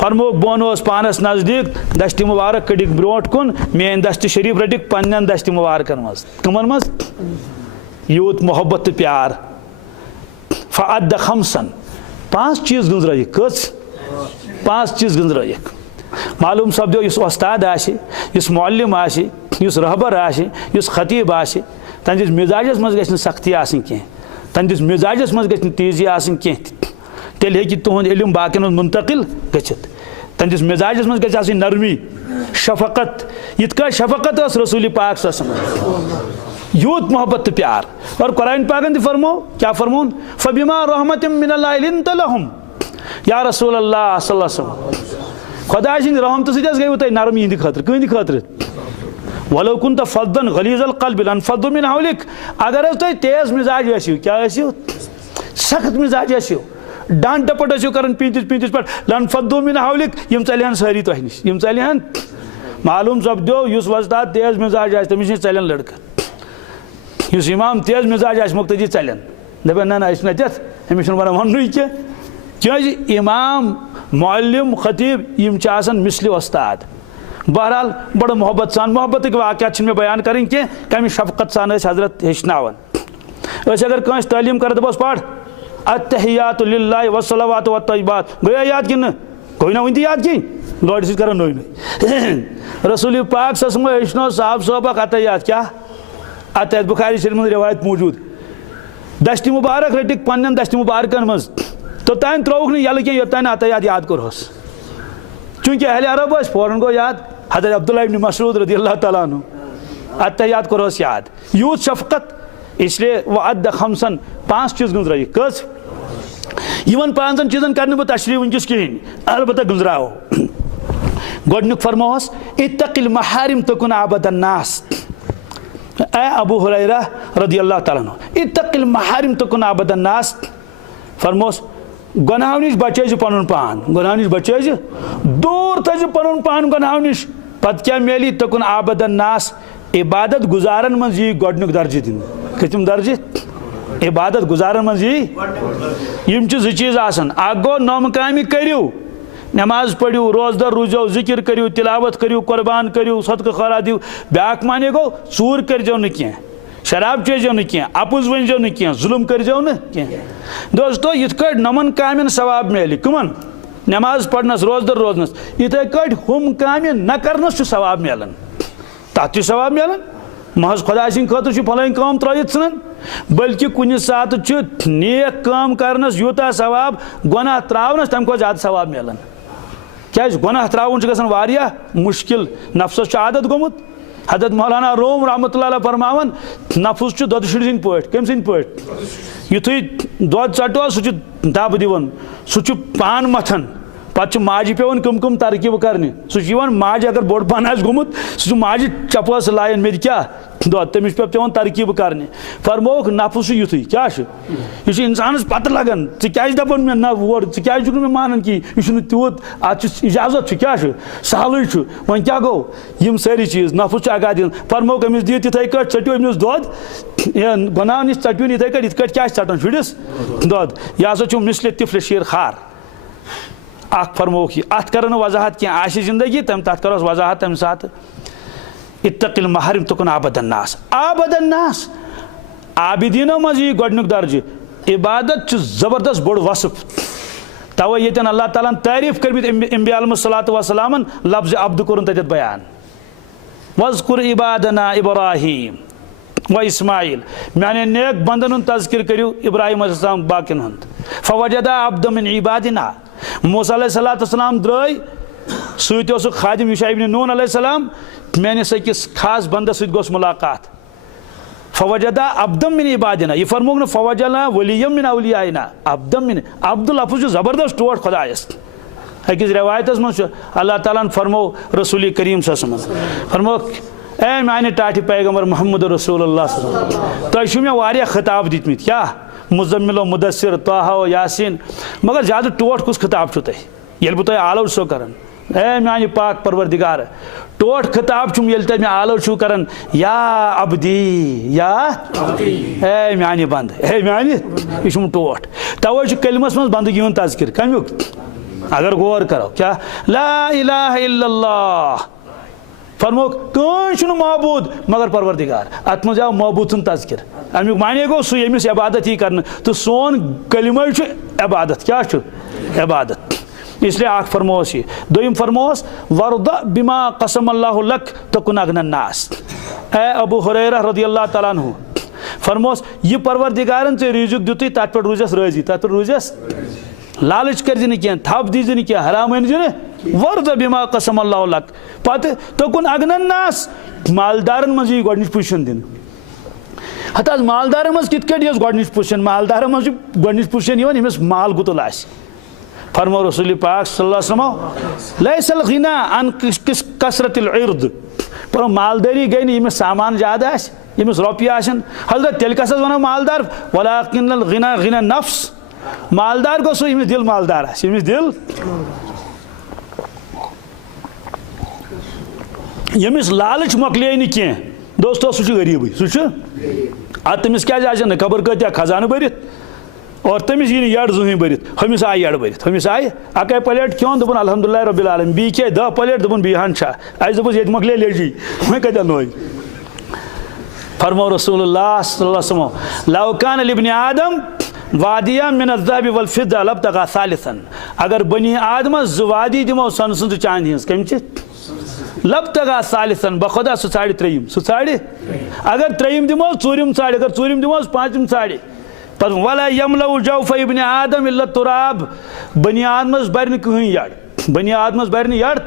फरमो बोन पानस नजदीक दस्त मुबारक कड़िक ब्रोट कुन मेन दस्त शरीफ रटिक पन्न दस्त मुबारकन मज कमन मज यूत मोहब्बत तो प्यार फ़अद्द खमसन 5 चीज़ गुजराइक कस 5 चीज़ गुजराइक मालूम सपदो इस उस्ताद इस मुअल्लिम इस रहबर इस खतीब तंदिस मिजाजस मज गछ सख्ती आसनी कह तंदिस मिजाजस मज गछ तेजी आसनी कह तेल हेकि तुहद इल्म बाकिन मुंतकिल गछित तंदिस मिजाजस मज गछ आसनी नरमी शफकत यित शफकत रसूल पाक यूत मोहब्बत तो प्यार और कुरान पाकन तो फरमो क्या फरमोन फबिमा रहमतिम मिनल्लाहि लिंत लहुम या रसूल अल्लाह सल्लल्लाहु अलैहि वसल्लम खुदा सिंद रहमत सत गई तुम नरम यिंद खतर कहंद खतर वलो कुंत फद्दन गलीज़ल क़ल्ब लनफ़द्दु मिन हौलिक अगर तुम तेज मिजाज आसियो क्या आसियो सख्त मिजाज आसियो डांट डपट आसियो करन पींतिस पींतिस पे लनफ़द्दु मिन हौलिक यम चलहन सारी तुह नश यम चलहन मालूम सपदो युस वस्ताद तेज मिजाज आस तमिस नश चलन लड़का युस इमाम तेज मिजाज आस मुक्तदी चलन दपन ना अस नत अमिस वन वन क्या इमाम मुअल्लिम खतीब यम मिसली उस्ताद बहरहाल बड़ मोहब्बत सान मोहब्बत वाक़यात मे बयान करें कह कम शफकत सान हजरत हेचनावन अगर कंस तालीम कर दपस पढ़ अत्तहियातु लिल्लाहि वस्सलावातु वत्तय्यिबात गया याद कि कोई ना वन याद कहीं गाड़ सत कर नई नई रसूल पाक ससमो हेचनो साहब सोबक अत्तहियात क्या अत्तहियात बुखारी शरीफ में रिवायत मौजूद दस्त मुबारक रटिक पन्न दस्त मुबारकन मज तोतान त्रोक ना यल कह योतान अत्तहियात याद करोस चूंकि अहले अरब फौरन गो याद हज़रत अब्दुल्लाह इब्न मसऊद रज़ियल्लाहु तआला अन्हु अत्तहियात करोस याद यूत शफकत इसलिए वह अद खमसन 5 चीज गुजराई कस यमन 5 चीजन कर बह तशरी वनकस कहें अलबत्ता गुजराओ गोडनुक फरमोस इत्तकिल महारिम तकुन आबदन नास ए अबू हुरैरा रदियल्लाहु तआला अन्हु इत्तकिल महारिम तकुन आबदन नास फरमोस गुनाह निश बचे पन पान गुनाह निश बचे दूर थज पन पान गुनाह निश पत क्या मेली तकुन आबदन नास इबादत गुजारन मज यी गोडनुक दर्ज दिन कतम दर्ज इबादत गुजारन मज यी यम ज चीज आसन अख गो नम कामि करियो नमाज पढ़ियो रोजदर रूजो जिक्र करियो तिलावत करियो कुर्बान करियो सदका खरा दियो ब्याक माने गो चूर करजो न कह शराब चेजो न कह अपुज वनजो न कह जुल्म करजो न कह दोस्तों यिथ कट नमन कामन सवाब मिले कमन नमाज पढ़नस रोजदर रोजनस इथे कट हम काम न करनस सवाब मिलान तथ सवाब मिलान महज खुदा सिंह खतर फलान काम त्रित सन बल्कि कुछ सात नेक काम करनस यूता सवाब गुनाह त्रावनस तम खो ज्यादा सवाब मिलान क्या गुनाह त्रावन गया मुश्किल नफ्सस आदत गोमुत हजरत मौलाना रोम रहमतुल्लाह अलैह फरमावन नफ्स दोद शुर सिंद पट कम सिंद पट युथु दोद चटो सह दब दिवन सह पान मथन पे माजि पेवन कम कम तरकीब करने सह माजि अगर बोड़ पान गोमुत सह माजि चपस लायन मे क्या दोद तमिस पे पेवन तरकीब करने फरमोक नफ्स युथु क्या यह इंसानस पत लगन क्या दपान मे ना वो क्या मे मानन कि यह तूत अत इजाजत क्या सहल वन क्या गो यम सारी चीज नफ्स आगा दिन फरमोक अमिस दी तिथे कट चटो अमिस दोद गुनाह निश चटून इथे कट क्या चटान शुरिस दोद यह हसा मिसल तिफल शीर खार अख फरमोक अत कर वजाहत क्या आशि जिंदगी तम तथ करो वजाहत तम साथ इत्तकिल महरिम तकुन आबदन नास आबिदीनो मज यी गोडनुक दर्ज इबादत जबरदस्त बोड़ वसफ तवे यतन अल्लाह ताला तारीफ करमित अंबिया अलैहिस्सलातु वस्सलामन लफ्ज अब्द कोरन तत बयान वज़कुर इबादना इब्राहीम व इस्माइल माने नेक बंदन तज़किर करियो इब्राहिम अलैहिस्सलाम बाकिन हुंद फवजदा अब्द मिन इबादिना मूसा अलैहिस्सलाम द्राय सत खादिम युशा इब्न नून अलैहिस्सलाम मेनिस अकिस खास बंदस सत गोस मुलाकात फवजदा अब्दम मिन इबादिना यह फरमोग न फवजला वलियम मिन औलियाइना अब्दम मिन अब्दुल लफ्ज जबरदस्त टोट खुदायस अकिस रिवायतस मज अल्लाह ताला फरमो रसूल करीम फरमो ए माने टाटि पैगंबर मोहम्मद रसूलुल्लाह तुम मे वारिया खिताब दितमित क्या मुजम्मिल मुदस्सिर ताहा यासीन मगर ज्यादा टोट कुछ खिताब छु तह ये बह तुम आलो सो कर ए माने पाक परवरदिगार टोट खिताब चुम ये तुम आलो छु कर या अब्दी या ए माने बंद ए माने यह टोट तवे कलमस मज बंदगी हुंद तज़किर कमुक अगर गौर करो क्या ला इलाहा इल्लल्लाह फरमो कौन महबूद मगर परवरदिगार अत मज आव महबूद सुन तज़किर अमुक माने गो सह यमिस इबादत ही कर तो सोन कलिमा इबादत क्या इबादत इसलिए आख फरमोस यह दोम फरमोस वर्द बिमा कसम अल्लाहु लक तकुन अगनन नास ए अबू हुरैरा रदियल्लाहु तआला अन्हु फरमोस यह परवरदिगारन चे रिजुक दितु तत पे रूजस राजी तत पे रूजस लालच कर कह थप दीज कह हराम अन वर्द बिमा कसम अल्लाहु लक पत तकुन अगनन नास मालदारन मज यी गोडनिच पोजिशन दिन हत मालदार मज कित गोडनिच पोजिशन मालदार मज गोडनिच पोजिशन यमिस माल गुतुल आस फरमो रसूल पाक सल्लल्लाहु अलैहि वसल्लम लैसल गिना अन कसरतिल इर्द पर मालदारी गई नहीं यमिस सामान ज्यादा आस यमिस रुपये आसन हजरत तेल कसस वनो मालदार वलाकिनल गिना गिना नफ्स मालदार गो सो यमिस दिल मालदार आस यमिस दिल यमिस लालच मकले न कह दोस्तों सह गरीब सह तमिस क्या कबर कत्या खजान भरित और तमिस यी यड़ जुहें भरित हमिस आय यड़ भरित हमिस आय अकै प्लेट क्यों दोपन अल्हम्दुलिल्लाह रब्बिल आलमीन बी खे 10 प्लेट दोपन बी हन अस दोपस ये मकले लेजी वह कत्या नोय फरमो रसूलुल्लाह सल्लल्लाहु अलैहि वसल्लम लौ कान लिब्नि आदम वादिया मिन अज़्ज़ाबि वल फिद्दा लब्तगा सालिसन अगर बनी आदम वादी दिमो सन सुन चांदी हंस कम लब्तगा सालिसन बखुदा सह साड़ त्रेयम सह साड़ अगर त्रेयम दिमो चूरिम साड़ अगर चूरिम दिमो पांचम साड़ पर वला यमलउ जौफ इब्न आदम इल्ला तुराब बनी आदमस बर कहीं यड़ बनी आदमस बर यड़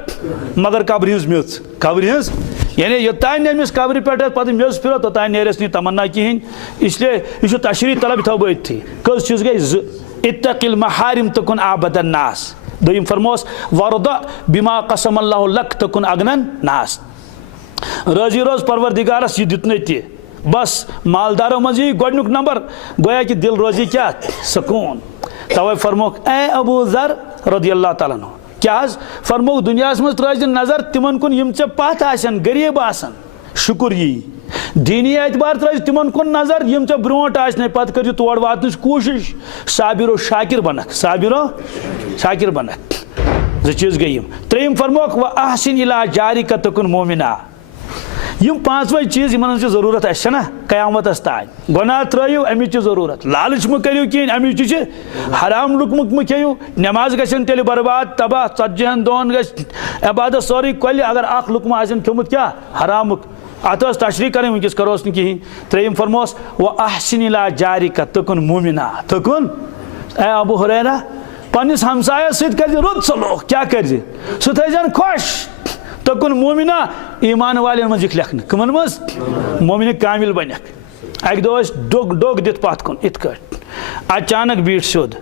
मगर कब्र हज मेच कब्र हज यानी योतान अमिस कब्र पे पे मेज फिर तोतान नेरस नहीं तमन्ना कहें इसलिए यह तशरी तलब थो बथ थी कस चीज गई इत्तकिल महारिम तकुन आबदन नास दोयम फरमोस वरदा बिमा कसम अल्लाह लक तकुन अगनन नास राजी रोज परवरदिगारस यह दितन ती बस मालदारों मज गोडनुक नंबर गोया कि दिल रोजी क्या सुकून तवे फरमोक ए अबू जर रदियल्लाहु ताला अन्हु क्या फरमोक दुनिया मज त्रज नजर तिमन कुन यम चे पथ आसन गरीब आसन शुक्र यी दीनी एतबार त्रज तिमन कुन नजर यम चे ब्रोट आसने पत कर तोड़ वातन कोशिश साबिरो शाकिर बनक साबिरो शाकिर बनक जो चीज गई त्रेम फरमोक व अहसिन इला जारिका तकुन मोमिना यम पांचवे चीज इन जरूरत ना कयामत तान गुनाह त्रो अमिच जरूरत लालच मो करो कहें अमिच हराम लुकमुक मो खेयू नमाज गन तेल बर्बाद तबाह 40 दोन इबादत सोरी कल अगर अख लुकम आसन खियोमुत क्या हरामुक अत तशरी करें वनकस करोस न कहें त्रेम फरमोस व अहसिन इला जारिका तकुन मोमिना तकुन ए अबू हुरैरा पन्निस हमसायस सत कर रुत सलूक क्या कर सह थन खुश तकुन मोमिना ईमान वाले मज लेखन कमन मज मोमिन कामिल बनक अक दो डोग दित पत कुन इत अचानक बीट सोद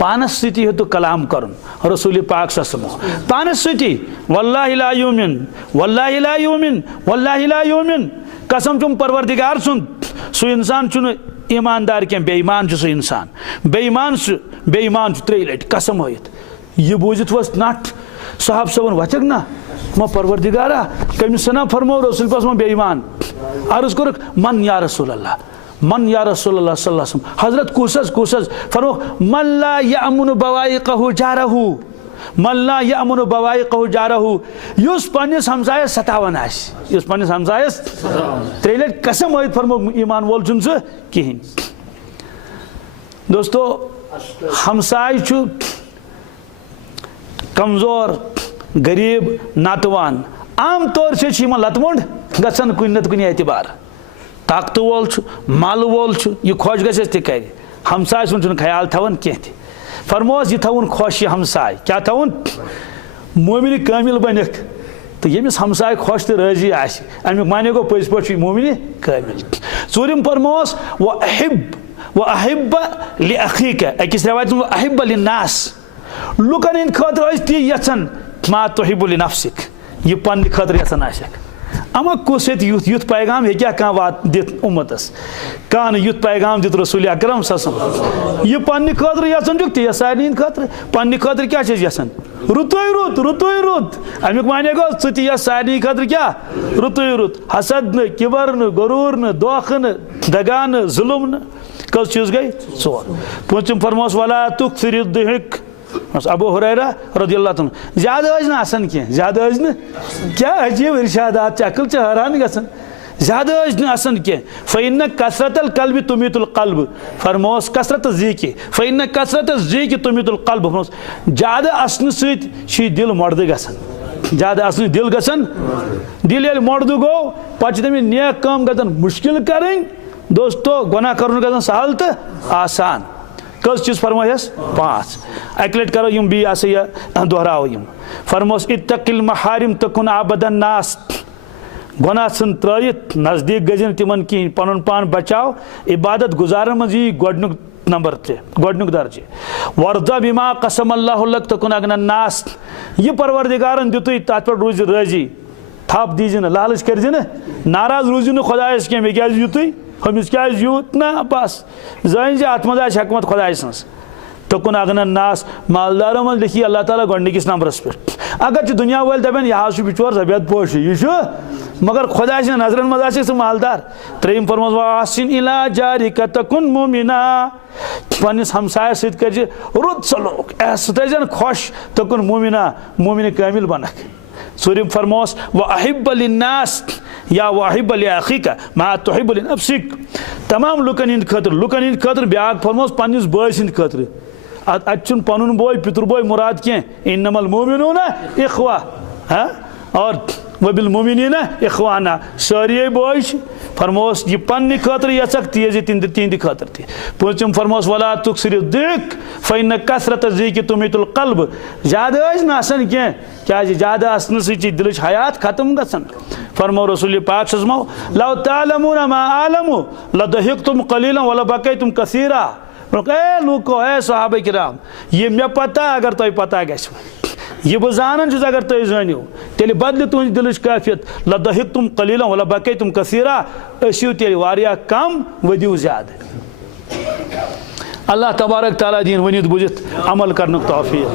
पानस सती हेतु कलाम करुन रसूल पाक ससमो पानस सती वल्लाहि ला युमिन वल्लाहि ला युमिन वल्लाहि ला युमिन कसम तुम परवरदिगार सुन सु इंसान चुन ईमानदार के बेईमान सु इंसान बेईमान त्रे लट कसम होत यह बूझित वस नट साहब सबन वचक ना मो परवरदिगारा कमिस सना फरमो रसूल पास मो बेईमान अर्ज कर मन या रसूल अल्लाह मन या रसूल अल्लाह सल्लल्लाहु अलैहि वसल्लम हजरत कुसस फरमो मन ला यअमुन बवाइकहु जारहु मन ला यअमुन बवाइकहु जारहु युस पन्निस हमसाय सतावन आस युस पन्निस हमसाय त्रेलट कसम होइत फरमो ईमान वोल छुन स किहिन दोस्तों हमसाय छु कमजोर गरीब नातवान आम तौर से लतमुंड गसन कुन नत कुन एतबार ताकत वोल माल वोल यह खुश गस कर हमसाय सुन ख्याल थवन कह फरमोस यह थवन खुश यह हमसाय क्या थवन मोमिन कामिल बनक तो यमिस हमसाय खुश तो राजी आमिक माने गो पज पे मोमिन कामिल चूरिम फरमोस व अहिब लिअखीक अकिस रवायत व अहिब लिन्नास लुकन इन खतर ती यचन मा तुहिब्बु लिनफ्सिक यह पन्न खतर यचन आशक अमा कुस युथ पैगाम हे क्या कह वात दित उम्मतस कह युथ पैगाम दित रसूल अकरम सल्लल्लाहु यह पन्न खतर यचन जुक ती सारी खतर पन्न खतर क्या यचन रुतुय रुत अमिक माने गो ती सारी खतर क्या रुतुय रुत हसद न किबर न गरूर न दोख न दगा न जुल्म न कस चीज गई चोर पूछम फरमोस वला तुक्सिर दुहिक अबू हुरैरा रदियल्लाहु ताला ज्यादा ना आसन कह ज्यादा न क्या अजीब इरशादात अकल च हैरान गसन ज्यादा न आसन कह फइन्न कसरतल कल्ब तुमीतुल कल्ब फरमोस कसरत ज़ीकी फइन्न कसरत ज़ीकी तुमीतुल कल्ब फरमोस ज्यादा आसन सत दिल मर्द गसन ज्यादा आसन दिल गसन दिल ये मर्द गो पच तमिस नेक काम गसन मुश्किल करें दोस्तों गुनाह करन गसन सहल तो आसान कस चीज फरमायस 5 अक लट करो यम बी आसे दोहराओ यम फरमोस इत्तकिल महारिम तकुन आबदन नास गुनाह सन त्रयित नजदीक गजन तिमन की पनुन पान बचाओ इबादत गुजारन मजी गोडनुक नंबर थे गोडनुक दर्जे वर्दा बिमा कसम अल्लाह लक तकुन अगन नास ये परवरदिगारन दितु तात पर रोज राजी थाप दीजिन लालच करजिन नाराज रोजिन खुदायस के मे क्या युतु हमिस क्या यूत ना बस जान जे अत मज हकमत खुदाय सन्स तकुन अगन नास मालदारों मज लिखी अल्लाह ताला गोडनिकिस नंबरस पे अगर दुनिया वाल दपन यह बिचोर जबियत पोश यह मगर खुदाय सन्द नजरन मज सह मालदार त्रेम फरमोस वासिन इला जारिका तकुन मोमिना पन्निस हमसाय सत कर रुत सलूक सतन खुश तकुन मोमिना मोमिन कामिल बनक सूरिम फरमोस व अहिब लिन्नास या व अहिब लिअखीका मा तुहिब्बु लिनफ्सिक तमाम लुकन हिंद खतर ब्याक फरमोस पन्निस बॉय सिंद खतर अचुन पनुन बॉय पितर बॉय मुराद कह इन्नमल मोमिनूना इख्वा हाँ और वबिल मोमिनीना इख्वाना सारी बॉय फरमोस यह पन्ने खतर यचक तेज तिंद खतर ती पूछम फरमोस वला तुक्सिर दिक फइन्न कसरत ज़ीकी तुमीतुल कल्ब ज्यादा ना आसन कह क्या ज्यादा आसन सह दिल हयात खत्म गसन फरमो रसूल पाक सजमो लौ तालमूना मा आलमु लदहिक्तुम कलीलन वला बकैतुम कसीरा। ए लूको ए सहाबा किराम ये मे पता अगर तुम पता गो यह बह जान अगर तुम जानियो तेल बदल तुह दिल काफियत लदहिक्तुम कलीलन वला बकैतुम कसीरा ऐसियो तेल वारिया कम वदियो ज्यादा। अल्लाह तबारक तआला दीन वनित बुझित अमल करने तौफीक।